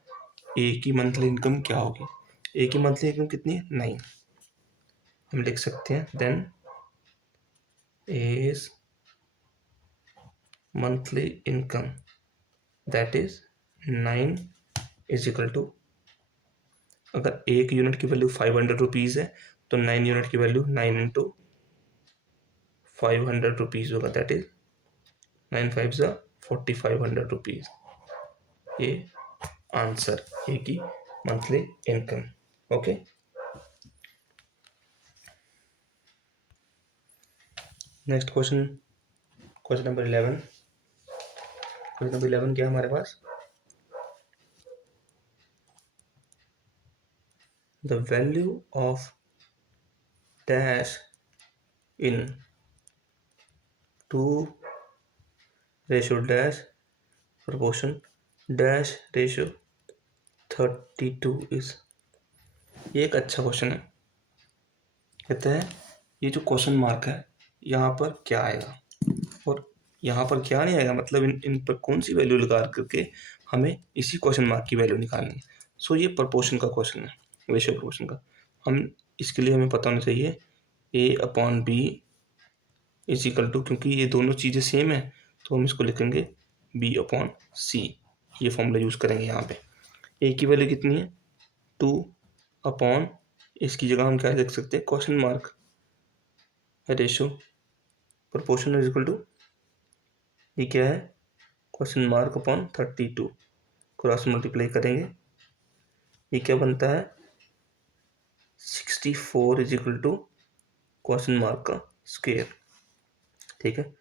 ए की मंथली इनकम क्या होगी। ए की मंथली इनकम कितनी है 9। हम लिख सकते हैं then as monthly income that is 9 is equal to, अगर एक यूनिट की वैल्यू ₹500 है तो 9 यूनिट की वैल्यू 9 × 500 रुपीज़ होगा, दैट इज 9 5 ₹4,500। ये आंसर ए की monthly income. Okay, next question, question number 11। Question number 11 क्या है हमारे पास, the value of dash in 2 dash proportion dash ratio 32 is. ये एक अच्छा क्वेश्चन है। कहते हैं ये जो क्वेश्चन मार्क है यहाँ पर क्या आएगा और यहाँ पर क्या नहीं आएगा, मतलब इन पर कौन सी वैल्यू लगा करके हमें इसी क्वेश्चन मार्क की वैल्यू निकालनी है। सो ये प्रपोर्शन का क्वेश्चन है, रेशियो प्रपोर्शन का। हम इसके लिए हमें पता होना चाहिए A/B इज इक्वल टू, क्योंकि ये दोनों चीज़ें सेम है तो हम इसको लिखेंगे B/C। ये फॉर्मूला यूज़ करेंगे यहाँ पे। ए की वैल्यू कितनी है 2 अपॉन, इसकी जगह हम क्या लिख सकते हैं question mark, ratio proportion is equal to, ये क्या है, question mark upon 32, cross multiply करेंगे, ये क्या बनता है, 64 is equal to question mark का स्क्वायर। ठीक है,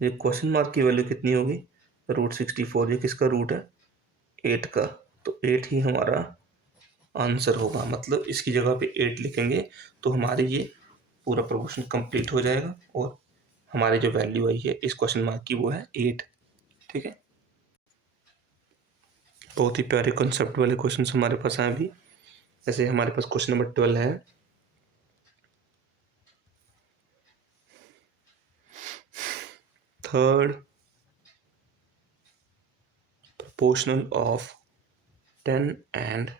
ये क्वेश्चन मार्क की वैल्यू कितनी होगी, √64, ये किसका रूट है, 8 का, तो 8 ही हमारा आंसर होगा। मतलब इसकी जगह पे 8 लिखेंगे तो हमारी ये पूरा प्रोपोर्शन कंप्लीट हो जाएगा और हमारी जो वैल्यू आई है इस क्वेश्चन मार्क की वो है 8। ठीक है, बहुत ही प्यारे कॉन्सेप्ट वाले क्वेश्चन हमारे पास आए अभी। जैसे हमारे पास क्वेश्चन नंबर 12 है, third proportional of 10 and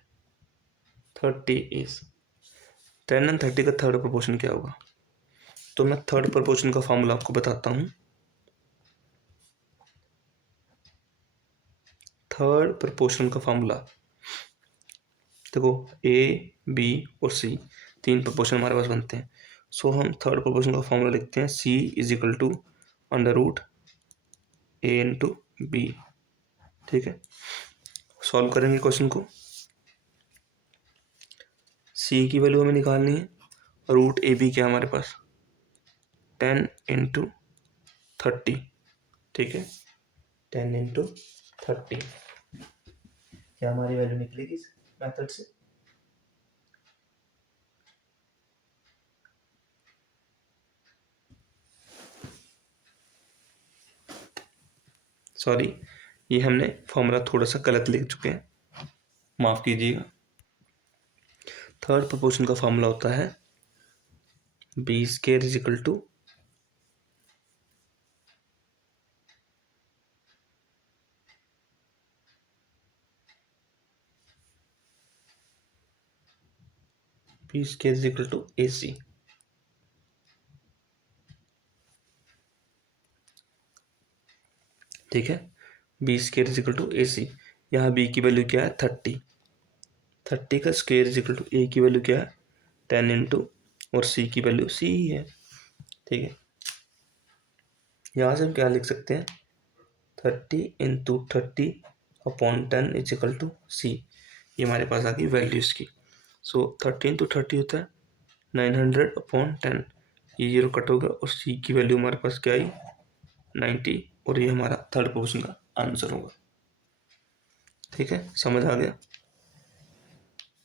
30 is, 10 and 30 का थर्ड प्रोपोर्शन क्या होगा। तो मैं थर्ड प्रोपोर्शन का फॉर्मूला आपको बताता हूँ। थर्ड प्रोपोर्शन का फॉर्मूला देखो, ए बी और सी, तीन प्रोपोर्शन हमारे पास बनते हैं। सो हम थर्ड प्रोपोर्शन का फॉर्मूला लिखते हैं, C is equal to √a into B. ठीक है, सॉल्व करेंगे क्वेश्चन को। सी की वैल्यू हमें निकालनी है, √ab क्या हमारे पास 10 इंटू 30। ठीक है, 10 इंटू 30 क्या हमारी वैल्यू निकलेगी इस मेथड से, सॉरी ये हमने फॉर्मूला थोड़ा सा गलत लिख चुके हैं, माफ़ कीजिएगा। थर्ड प्रोपोर्शन का फॉर्मूला होता है B square is equal to B square is equal to A C. ठीक है, B square is equal to A C, यहाँ बी की वैल्यू क्या है 30, 30 का square is equal to A की वैल्यू क्या है 10 इंटू और सी की वैल्यू सी ही है। ठीक है, यहाँ से हम क्या लिख सकते हैं, 30 into 30 upon 10 is equal to C, ये हमारे पास आ गई वैल्यू इसकी। सो 30 इंटू 30 होता है 900 अपॉन 10, ये जीरो कट होगा और सी की वैल्यू हमारे पास क्या आई 90, और ये हमारा थर्ड पोर्शन का आंसर होगा। ठीक है, समझ आ गया।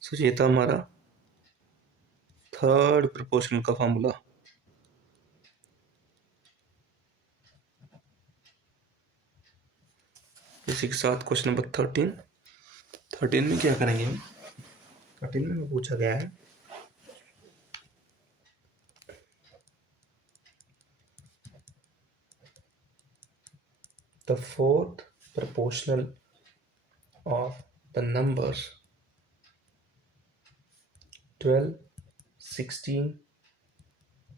सो ये था हमारा थर्ड प्रोपोर्शन का फॉर्मूला। इसी के साथ क्वेश्चन नंबर 13 में क्या करेंगे हम, 13 में पूछा गया है the fourth proportional of the numbers 12, 16,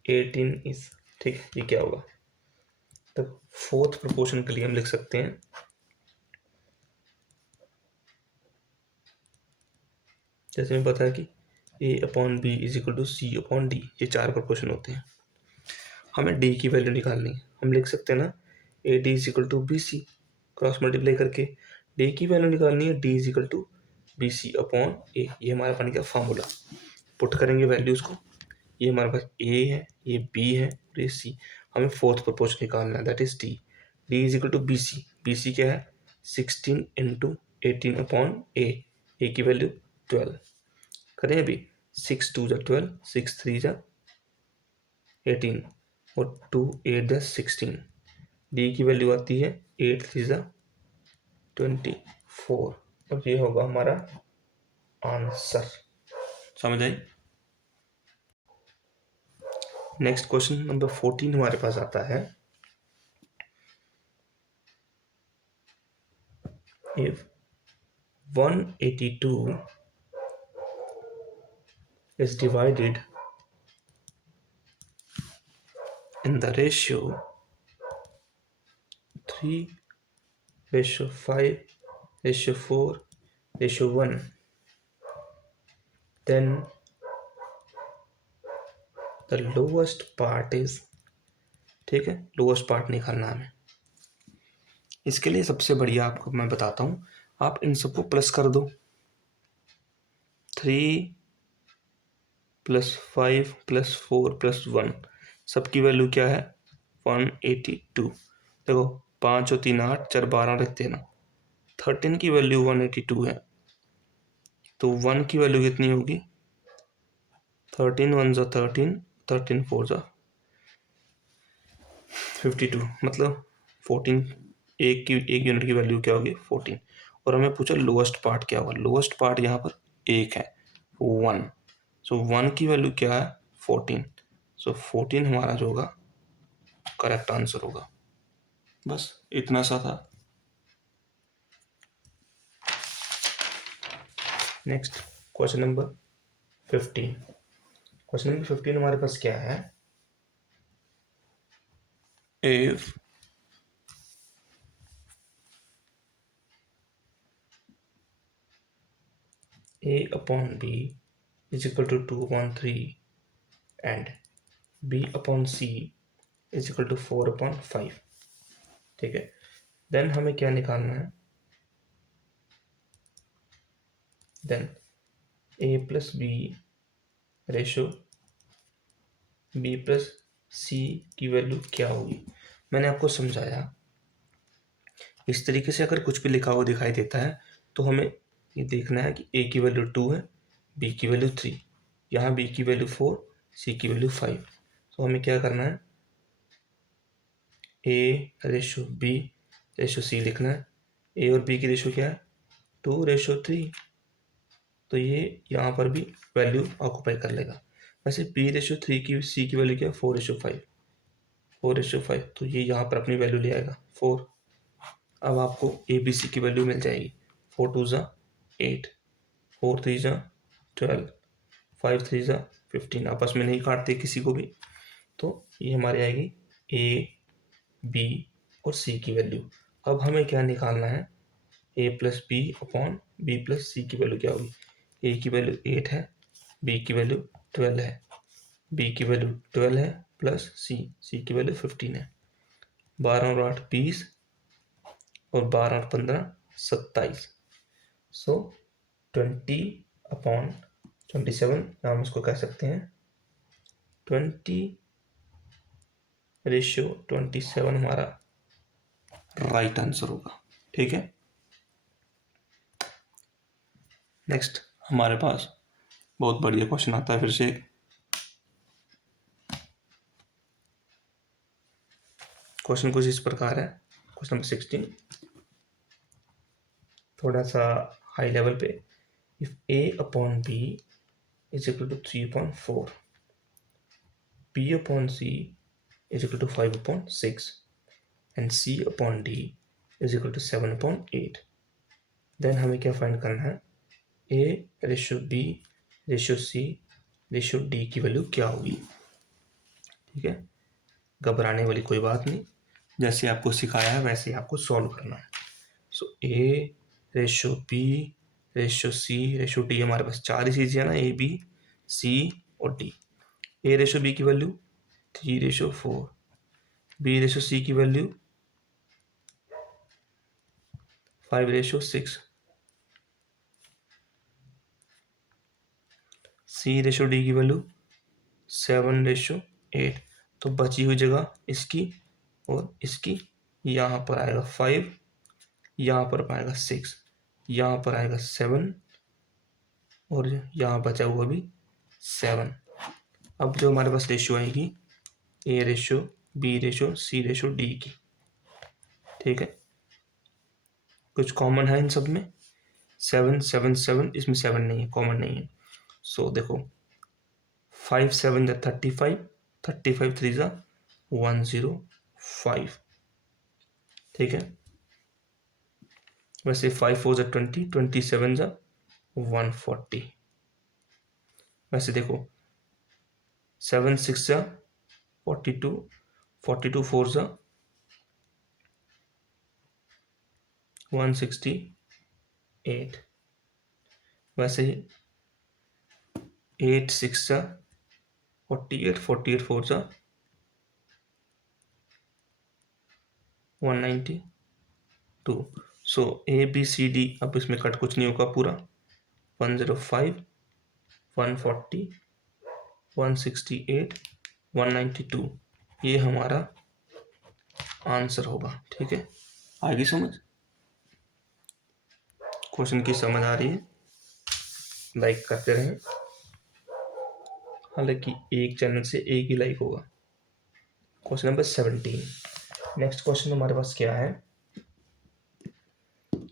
18 is, ठीक है, ये क्या होगा। तो फोर्थ प्रोपोर्शन के लिए हम लिख सकते हैं, जैसे मैं बताया कि a upon B is equal to C upon D, ये चार प्रोपोर्शन होते हैं। हमें डी की वैल्यू निकालनी है, हम लिख सकते हैं ना A D is equal to B C, cross multiply करके डी की वैल्यू निकालनी है, D is equal to B C upon A, ये हमारा बन गया फॉर्मूला। पुट करेंगे वैल्यूज़ को, ये हमारे पास ए है, ये बी है और ये सी। हमें फोर्थ प्रोपोर्शन निकालना है, that is D. D is equal to B C, B C क्या है 16 इंटू 18 अपॉन ए की वैल्यू 12। करें अभी, 6 2 जा 12, 6 3 जा 18 और 2 8 जा 16। डी की वैल्यू आती है 8 3 जा 24, और ये होगा हमारा आंसर। समझ आई। नेक्स्ट क्वेश्चन नंबर 14 हमारे पास आता है, if 182 is divided in the ratio 3:5:4:1, then the lowest part is, ठीक है, लोएस्ट पार्ट निकालना हमें। इसके लिए सबसे बढ़िया आपको मैं बताता हूँ, आप इन सबको प्लस कर दो। 3 + 5 + 4 + 1, सबकी वैल्यू क्या है? 182। देखो 5 और 3 8, 4 12 रख देना। 13 की वैल्यू 182 है, तो 1 की वैल्यू कितनी होगी? 13 1 ज़ा 13, 13 4 ज़ा 52, मतलब 14। एक यूनिट की वैल्यू क्या होगी? 14। और हमें पूछा लोएस्ट पार्ट क्या होगा? लोएस्ट पार्ट यहाँ पर एक है, 1। सो 1 की वैल्यू क्या है? 14। सो 14 हमारा जो होगा करेक्ट आंसर होगा। बस इतना सा था। Next question number 15। Question number 15 हमारे पास क्या है? If A/B is equal to 2/3 and B/C is equal to 4/5, ठीक है, देन हमें क्या निकालना है? Then A + B ratio B + C की वैल्यू क्या होगी? मैंने आपको समझाया, इस तरीके से अगर कुछ भी लिखा हुआ दिखाई देता है तो हमें ये देखना है कि A की वैल्यू 2 है, B की वैल्यू 3, यहाँ B की वैल्यू 4, C की वैल्यू 5। तो हमें क्या करना है? A/B/C लिखना है। A और B की रेशो क्या है? 2/3। तो ये यहाँ पर भी वैल्यू ऑक्यूपाई कर लेगा। वैसे B/3 की C की वैल्यू क्या है? 4/5, 4/5, तो ये यहाँ पर अपनी वैल्यू ले आएगा 4। अब आपको ABC की वैल्यू मिल जाएगी। 4 2 ज़ा 8, 4 3 ज़ा 12, 5 3 ज़ा 15। आपस में नहीं काटते किसी को भी, तो ये हमारी आएगी A, B और C की वैल्यू। अब हमें क्या निकालना है? A+B/B+C की वैल्यू क्या होगी? A की वैल्यू 8 है, B की वैल्यू 12 है, B की वैल्यू 12 है प्लस C की वैल्यू 15 है। 12 और 8 20 और 12 और 15 27। सो 20/27, या हम इसको कह सकते हैं 20/27 हमारा राइट आंसर होगा, ठीक है। नेक्स्ट हमारे पास बहुत बढ़िया क्वेश्चन आता है फिर से। क्वेश्चन कुछ इस प्रकार है, क्वेश्चन नंबर 16, थोड़ा सा हाई लेवल पे। If A/B is equal to 3/4, B/C is equal to 5/6 and C/D is equal to 7/8, then हमें क्या फाइंड करना है? A/B/C/D की वैल्यू क्या होगी, ठीक है। घबराने वाली कोई बात नहीं, जैसे आपको सिखाया है वैसे आपको सॉल्व करना है। सो A/B/C/D, हमारे पास 4 ही चीज़ें हैं ना, A, B, C और D। A/B की वैल्यू 3/4, B/C की वैल्यू 5/6, C/D की वैल्यू 7/8। तो बची हुई जगह इसकी और इसकी, यहाँ पर आएगा 5, यहाँ पर आएगा 6, यहाँ पर आएगा 7 और यहाँ बचा हुआ भी 7। अब जो हमारे पास रेशियो आएगी A/B/C/D की, ठीक है। कुछ कॉमन है इन सब में, 7 7 7, इसमें 7 नहीं है, कॉमन नहीं है। सो देखो 5 7 ज़ा 35, 35 3 ज़ा 105, ठीक है। वैसे 5 4 ज़ा 20, 27 ज़ा 140। वैसे देखो 7 6 ज़ा 42, 42 4 ज़ा 168। वैसे ही 8 6 ज़ा 48, 48 4 जा 192। सो ABCD, अब इसमें कट कुछ नहीं होगा, पूरा 105, 140, 168, 192, ये हमारा आंसर होगा। ठीक है, आगे समझ, क्वेश्चन की समझ आ रही है? लाइक करते रहें, हालांकि एक चैनल से एक ही लाइक होगा। Question number 17। नेक्स्ट क्वेश्चन हमारे पास क्या है?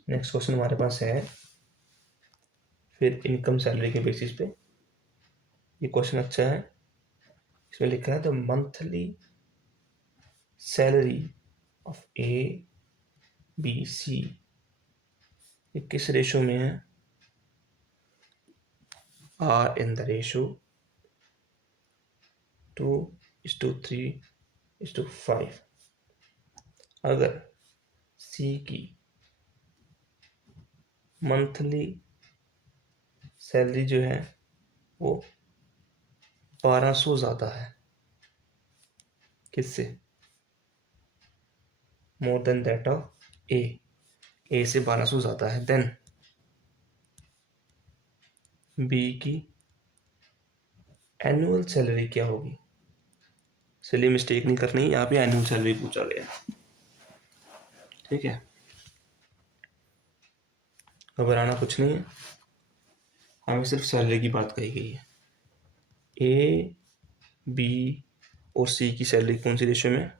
नेक्स्ट क्वेश्चन हमारे पास है फिर इनकम सैलरी के बेसिस पे। ये क्वेश्चन अच्छा है। इसमें लिखा है the monthly salary of ABC, ये किस रेशो में है? Are in the ratio 2:3:5। अगर सी की मंथली सैलरी जो है वो 1200 ज़्यादा है, किससे? मोर देन दैट ऑफ ए से 1200 ज़्यादा है, देन बी की एनुअल सैलरी क्या होगी? चलिए मिस्टेक नहीं करनी, यहाँ पे एनुअल सैलरी पूछा गया। ठीक है, घबराना कुछ नहीं है, हमें सिर्फ सैलरी की बात कही गई है। ए, बी और सी की सैलरी कौन सी रेशो में?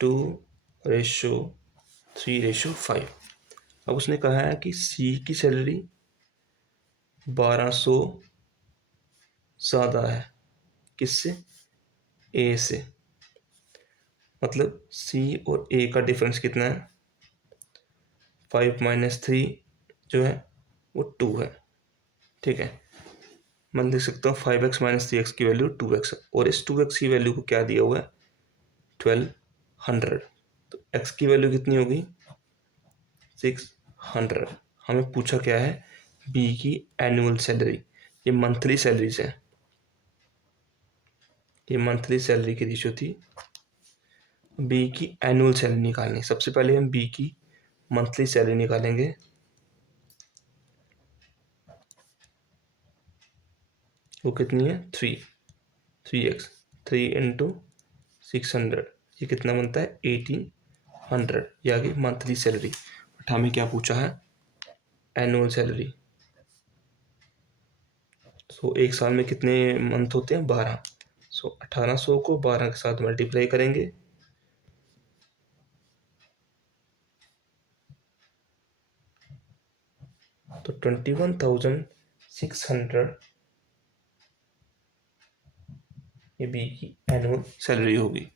2:3:5। अब उसने कहा है कि सी की सैलरी 1200 ज़्यादा है, किससे? ए से। मतलब सी और ए का डिफरेंस कितना है? 5 - 3 जो है वो 2 है। ठीक है, मैं लिख सकता हूँ 5x - 3x की वैल्यू 2x, और इस 2x की वैल्यू को क्या दिया हुआ है? 1200। तो x की वैल्यू कितनी होगी? 600। हमें पूछा क्या है? बी की एनुअल सैलरी, ये मंथली सैलरीज है, ये मंथली सैलरी की रेशियो थी। बी की एनुअल सैलरी निकालनी। सबसे पहले हम बी की मंथली सैलरी निकालेंगे। वो कितनी है? 3x, 3 × 600, ये कितना बनता है? 1800। ये आ गई मंथली सैलरी। बट हमें क्या पूछा है? Annual salary. सो एक साल में कितने मंथ होते हैं? 12। सो 1800 को 12 के साथ मल्टीप्लाई करेंगे, तो 21,600 ये बी की एनुअल सैलरी होगी।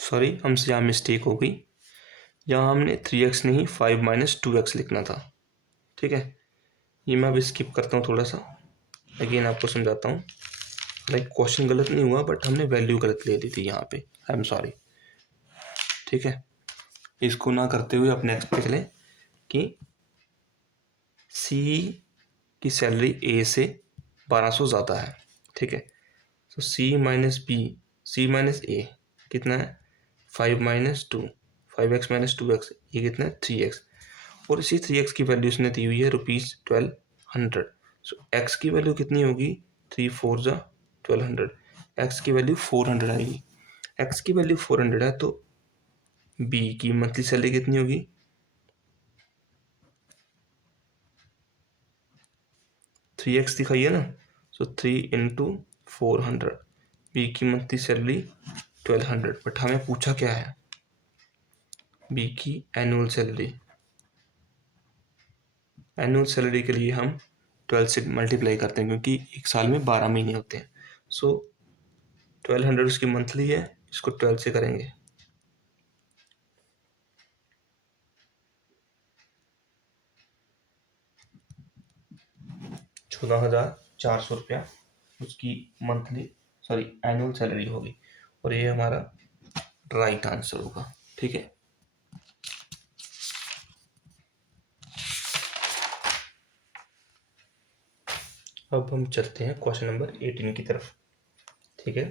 सॉरी, हमसे यहाँ मिस्टेक हो गई, यहाँ हमने 3x नहीं 5 - 2x लिखना था। ठीक है, ये मैं अब स्किप करता हूँ थोड़ा सा, अगेन आपको समझाता हूँ। लाइक क्वेश्चन गलत नहीं हुआ, बट हमने वैल्यू गलत ले ली थी यहाँ पे, आई एम सॉरी। ठीक है, इसको ना करते हुए अपने नेक्स्ट पे चले कि सी की सैलरी ए से 1200 ज़्यादा है। ठीक है, तो सी माइनस बी, सी माइनस ए कितना है? 5 - 2, 5x - 2x, ये कितना है? 3x। और इसी 3x की वैल्यू इसने दी हुई है ₹1200। सो x की वैल्यू कितनी होगी? 3 × 4 = 1200। x की वैल्यू 400 आएगी। x की वैल्यू 400 है, तो b की मंथली सैलरी कितनी होगी? 3x दिखाई है ना, सो 3 × 400, बी की मंथली सैलरी 1200। बट हमें पूछा क्या है? बी की एनुअल सैलरी। एनुअल सैलरी के लिए हम 12 से मल्टीप्लाई करते हैं, क्योंकि एक साल में 12 महीने होते हैं। सो 1200 उसकी मंथली है, इसको 12 से करेंगे, ₹14,400 उसकी मंथली, सॉरी एनुअल सैलरी होगी, और ये हमारा राइट आंसर होगा। ठीक है, अब हम चलते हैं क्वेश्चन नंबर 18 की तरफ। ठीक है।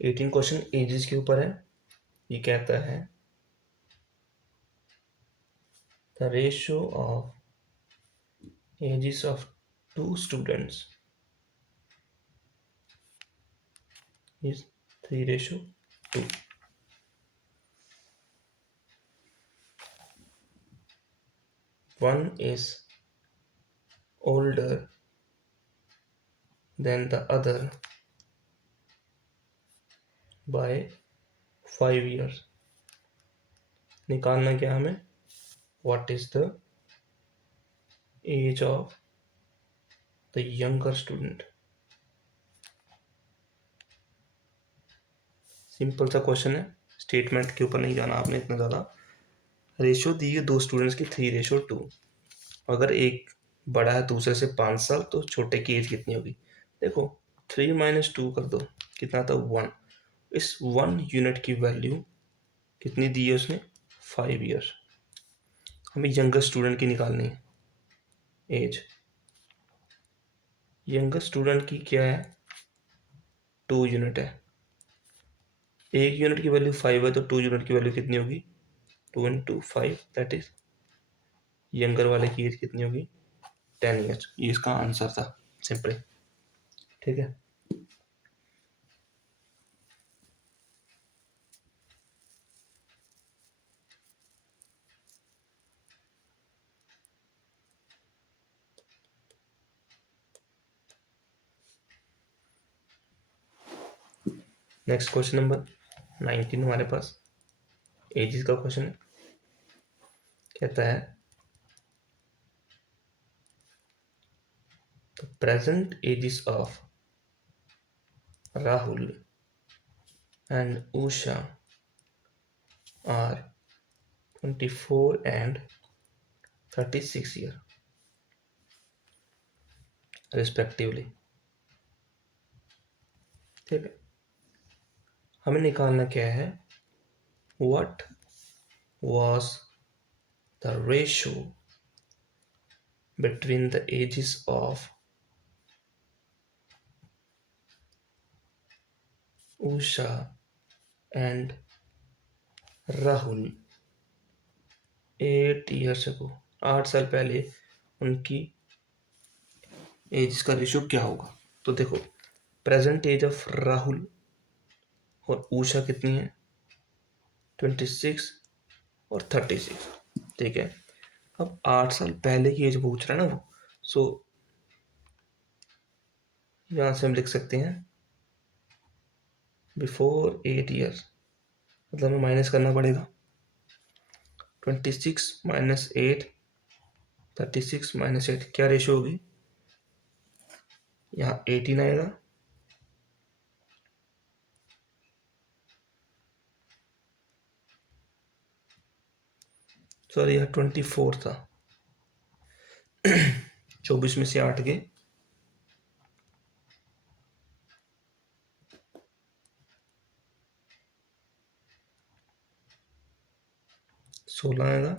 18 क्वेश्चन एजेस के ऊपर है। ये कहता है the ratio of ages of two students is 3:2. One is older than the other by 5 years. निकालना क्या हमें? What is the age of the younger student? Simple सा क्वेश्चन है, स्टेटमेंट के ऊपर नहीं जाना आपने इतना ज़्यादा। रेशियो दी है दो स्टूडेंट्स की 3:2। अगर एक बड़ा है दूसरे से 5 साल तो छोटे की एज कितनी होगी? देखो 3 - 2 कर दो, कितना था 1। इस 1 यूनिट की वैल्यू कितनी दी है उसने? 5 ईयर्स। हमें यंगर स्टूडेंट की निकालनी है एज। यंगर स्टूडेंट की क्या है? 2 यूनिट है। एक यूनिट की वैल्यू 5 है तो 2 यूनिट की वैल्यू कितनी होगी? 2 × 5 दैट इज, यंगर वाले की एज कितनी होगी? 10 ईयर्स। ये इसका आंसर था सिंपली। ठीक है। नेक्स्ट क्वेश्चन नंबर 19 हमारे पास एजेस का क्वेश्चन है। कहता है the present ages of Rahul and Usha are 24 and 36 year respectively. ठीक है। हमें निकालना क्या है? What was the ratio between the ages of Usha and Rahul 8 years ago? 8 साल पहले उनकी एज का रेशियो क्या होगा? तो देखो प्रेजेंट एज ऑफ राहुल और उषा कितनी है? 26 और 36। ठीक है। अब 8 साल पहले की एज पूछ रहा है ना वो, सो यहाँ से हम लिख सकते हैं बिफोर 8 ईयर्स, मतलब हमें माइनस करना पड़ेगा। 26 - 8, 36 - 8 क्या रेशियो होगी? यहाँ 18 आएगा, सॉरी यहाँ 24 था। 24 में से 8 गए, 16 आएगा।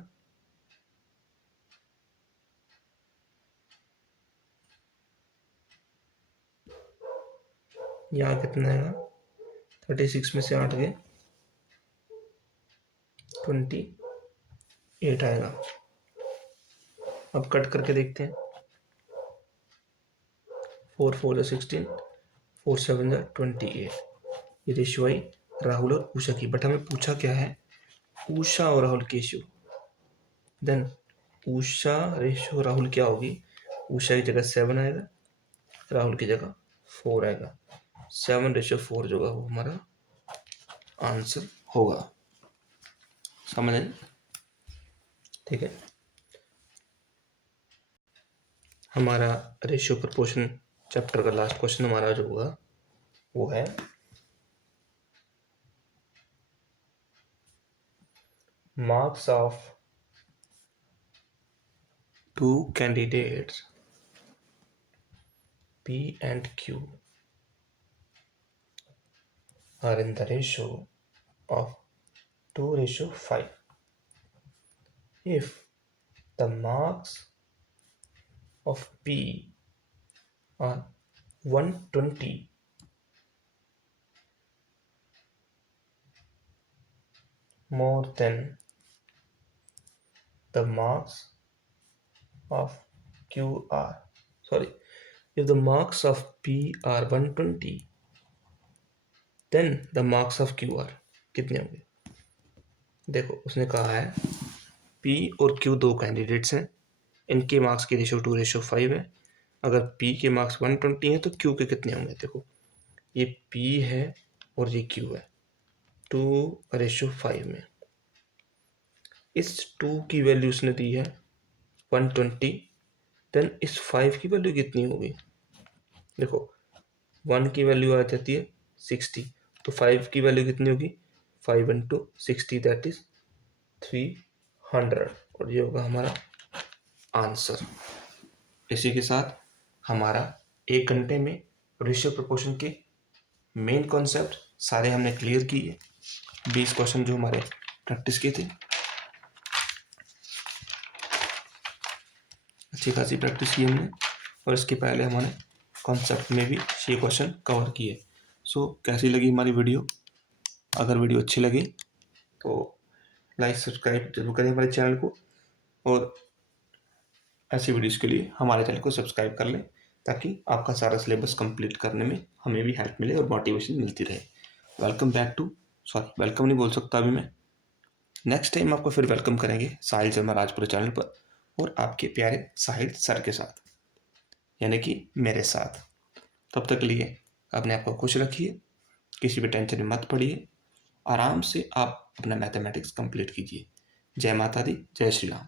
यहाँ कितना आएगा? 36 में से 8 गए, 28 आएगा। अब कट करके देखते हैं। 4 × 4 = 16, 4 × 7 = 28। ये रेशियो आई राहुल और उषा की। बट हमें पूछा क्या है? उषा और राहुल की ratio. Then Usha ratio Rahul क्या होगी? उषा की जगह 7 आएगा, राहुल की जगह 4 आएगा। 7:4 जो होगा वो हमारा आंसर होगा। समझ आए? ठीक है। हमारा रेशियो प्रपोर्शन चैप्टर का लास्ट क्वेश्चन हमारा जो होगा वो है marks of two candidates P and Q are in the ratio of 2:5. If the marks of P are 120 more than the marks of Q are, sorry, if the marks of P are 120, then the marks of Q are कितने होंगे? देखो उसने कहा है P और Q दो candidates हैं, इनके मार्क्स की रेशो 2:5 है। अगर P के मार्क्स 120 हैं तो Q के कितने होंगे? देखो ये P है और ये Q है, 2:5 में। इस 2 की वैल्यू उसने दी है 120, देन इस 5 की वैल्यू कितनी होगी? देखो 1 की वैल्यू आ जाती है 60, तो 5 की वैल्यू कितनी होगी? 5 × 60 दैट इज 300, और ये होगा हमारा आंसर। इसी के साथ हमारा 1 घंटे में रेशियो प्रोपोर्शन के मेन कॉन्सेप्ट सारे हमने क्लियर किए। 20 क्वेश्चन जो हमारे प्रैक्टिस किए थे, अच्छी खासी प्रैक्टिस की हमने, और इसके पहले हमारे कॉन्सेप्ट में भी 6 क्वेश्चन कवर किए। सो कैसी लगी हमारी वीडियो? अगर वीडियो अच्छी लगी तो लाइक सब्सक्राइब जरूर करें हमारे चैनल को, और ऐसी वीडियोज़ के लिए हमारे चैनल को सब्सक्राइब कर लें, ताकि आपका सारा सिलेबस कंप्लीट करने में हमें भी हेल्प मिले और मोटिवेशन मिलती रहे। Welcome back to, sorry welcome नहीं बोल सकता अभी मैं, नेक्स्ट टाइम आपको फिर वेलकम करेंगे साहिल शर्मा राजपुरा चैनल पर, और आपके प्यारे साहिल सर के साथ, यानी कि मेरे साथ। तब तक के लिए अपने आप को खुश रखिए, किसी भी टेंशन में मत पड़िए, आराम से आप अपना मैथमेटिक्स कंप्लीट कीजिए। जय माता दी, जय श्री राम।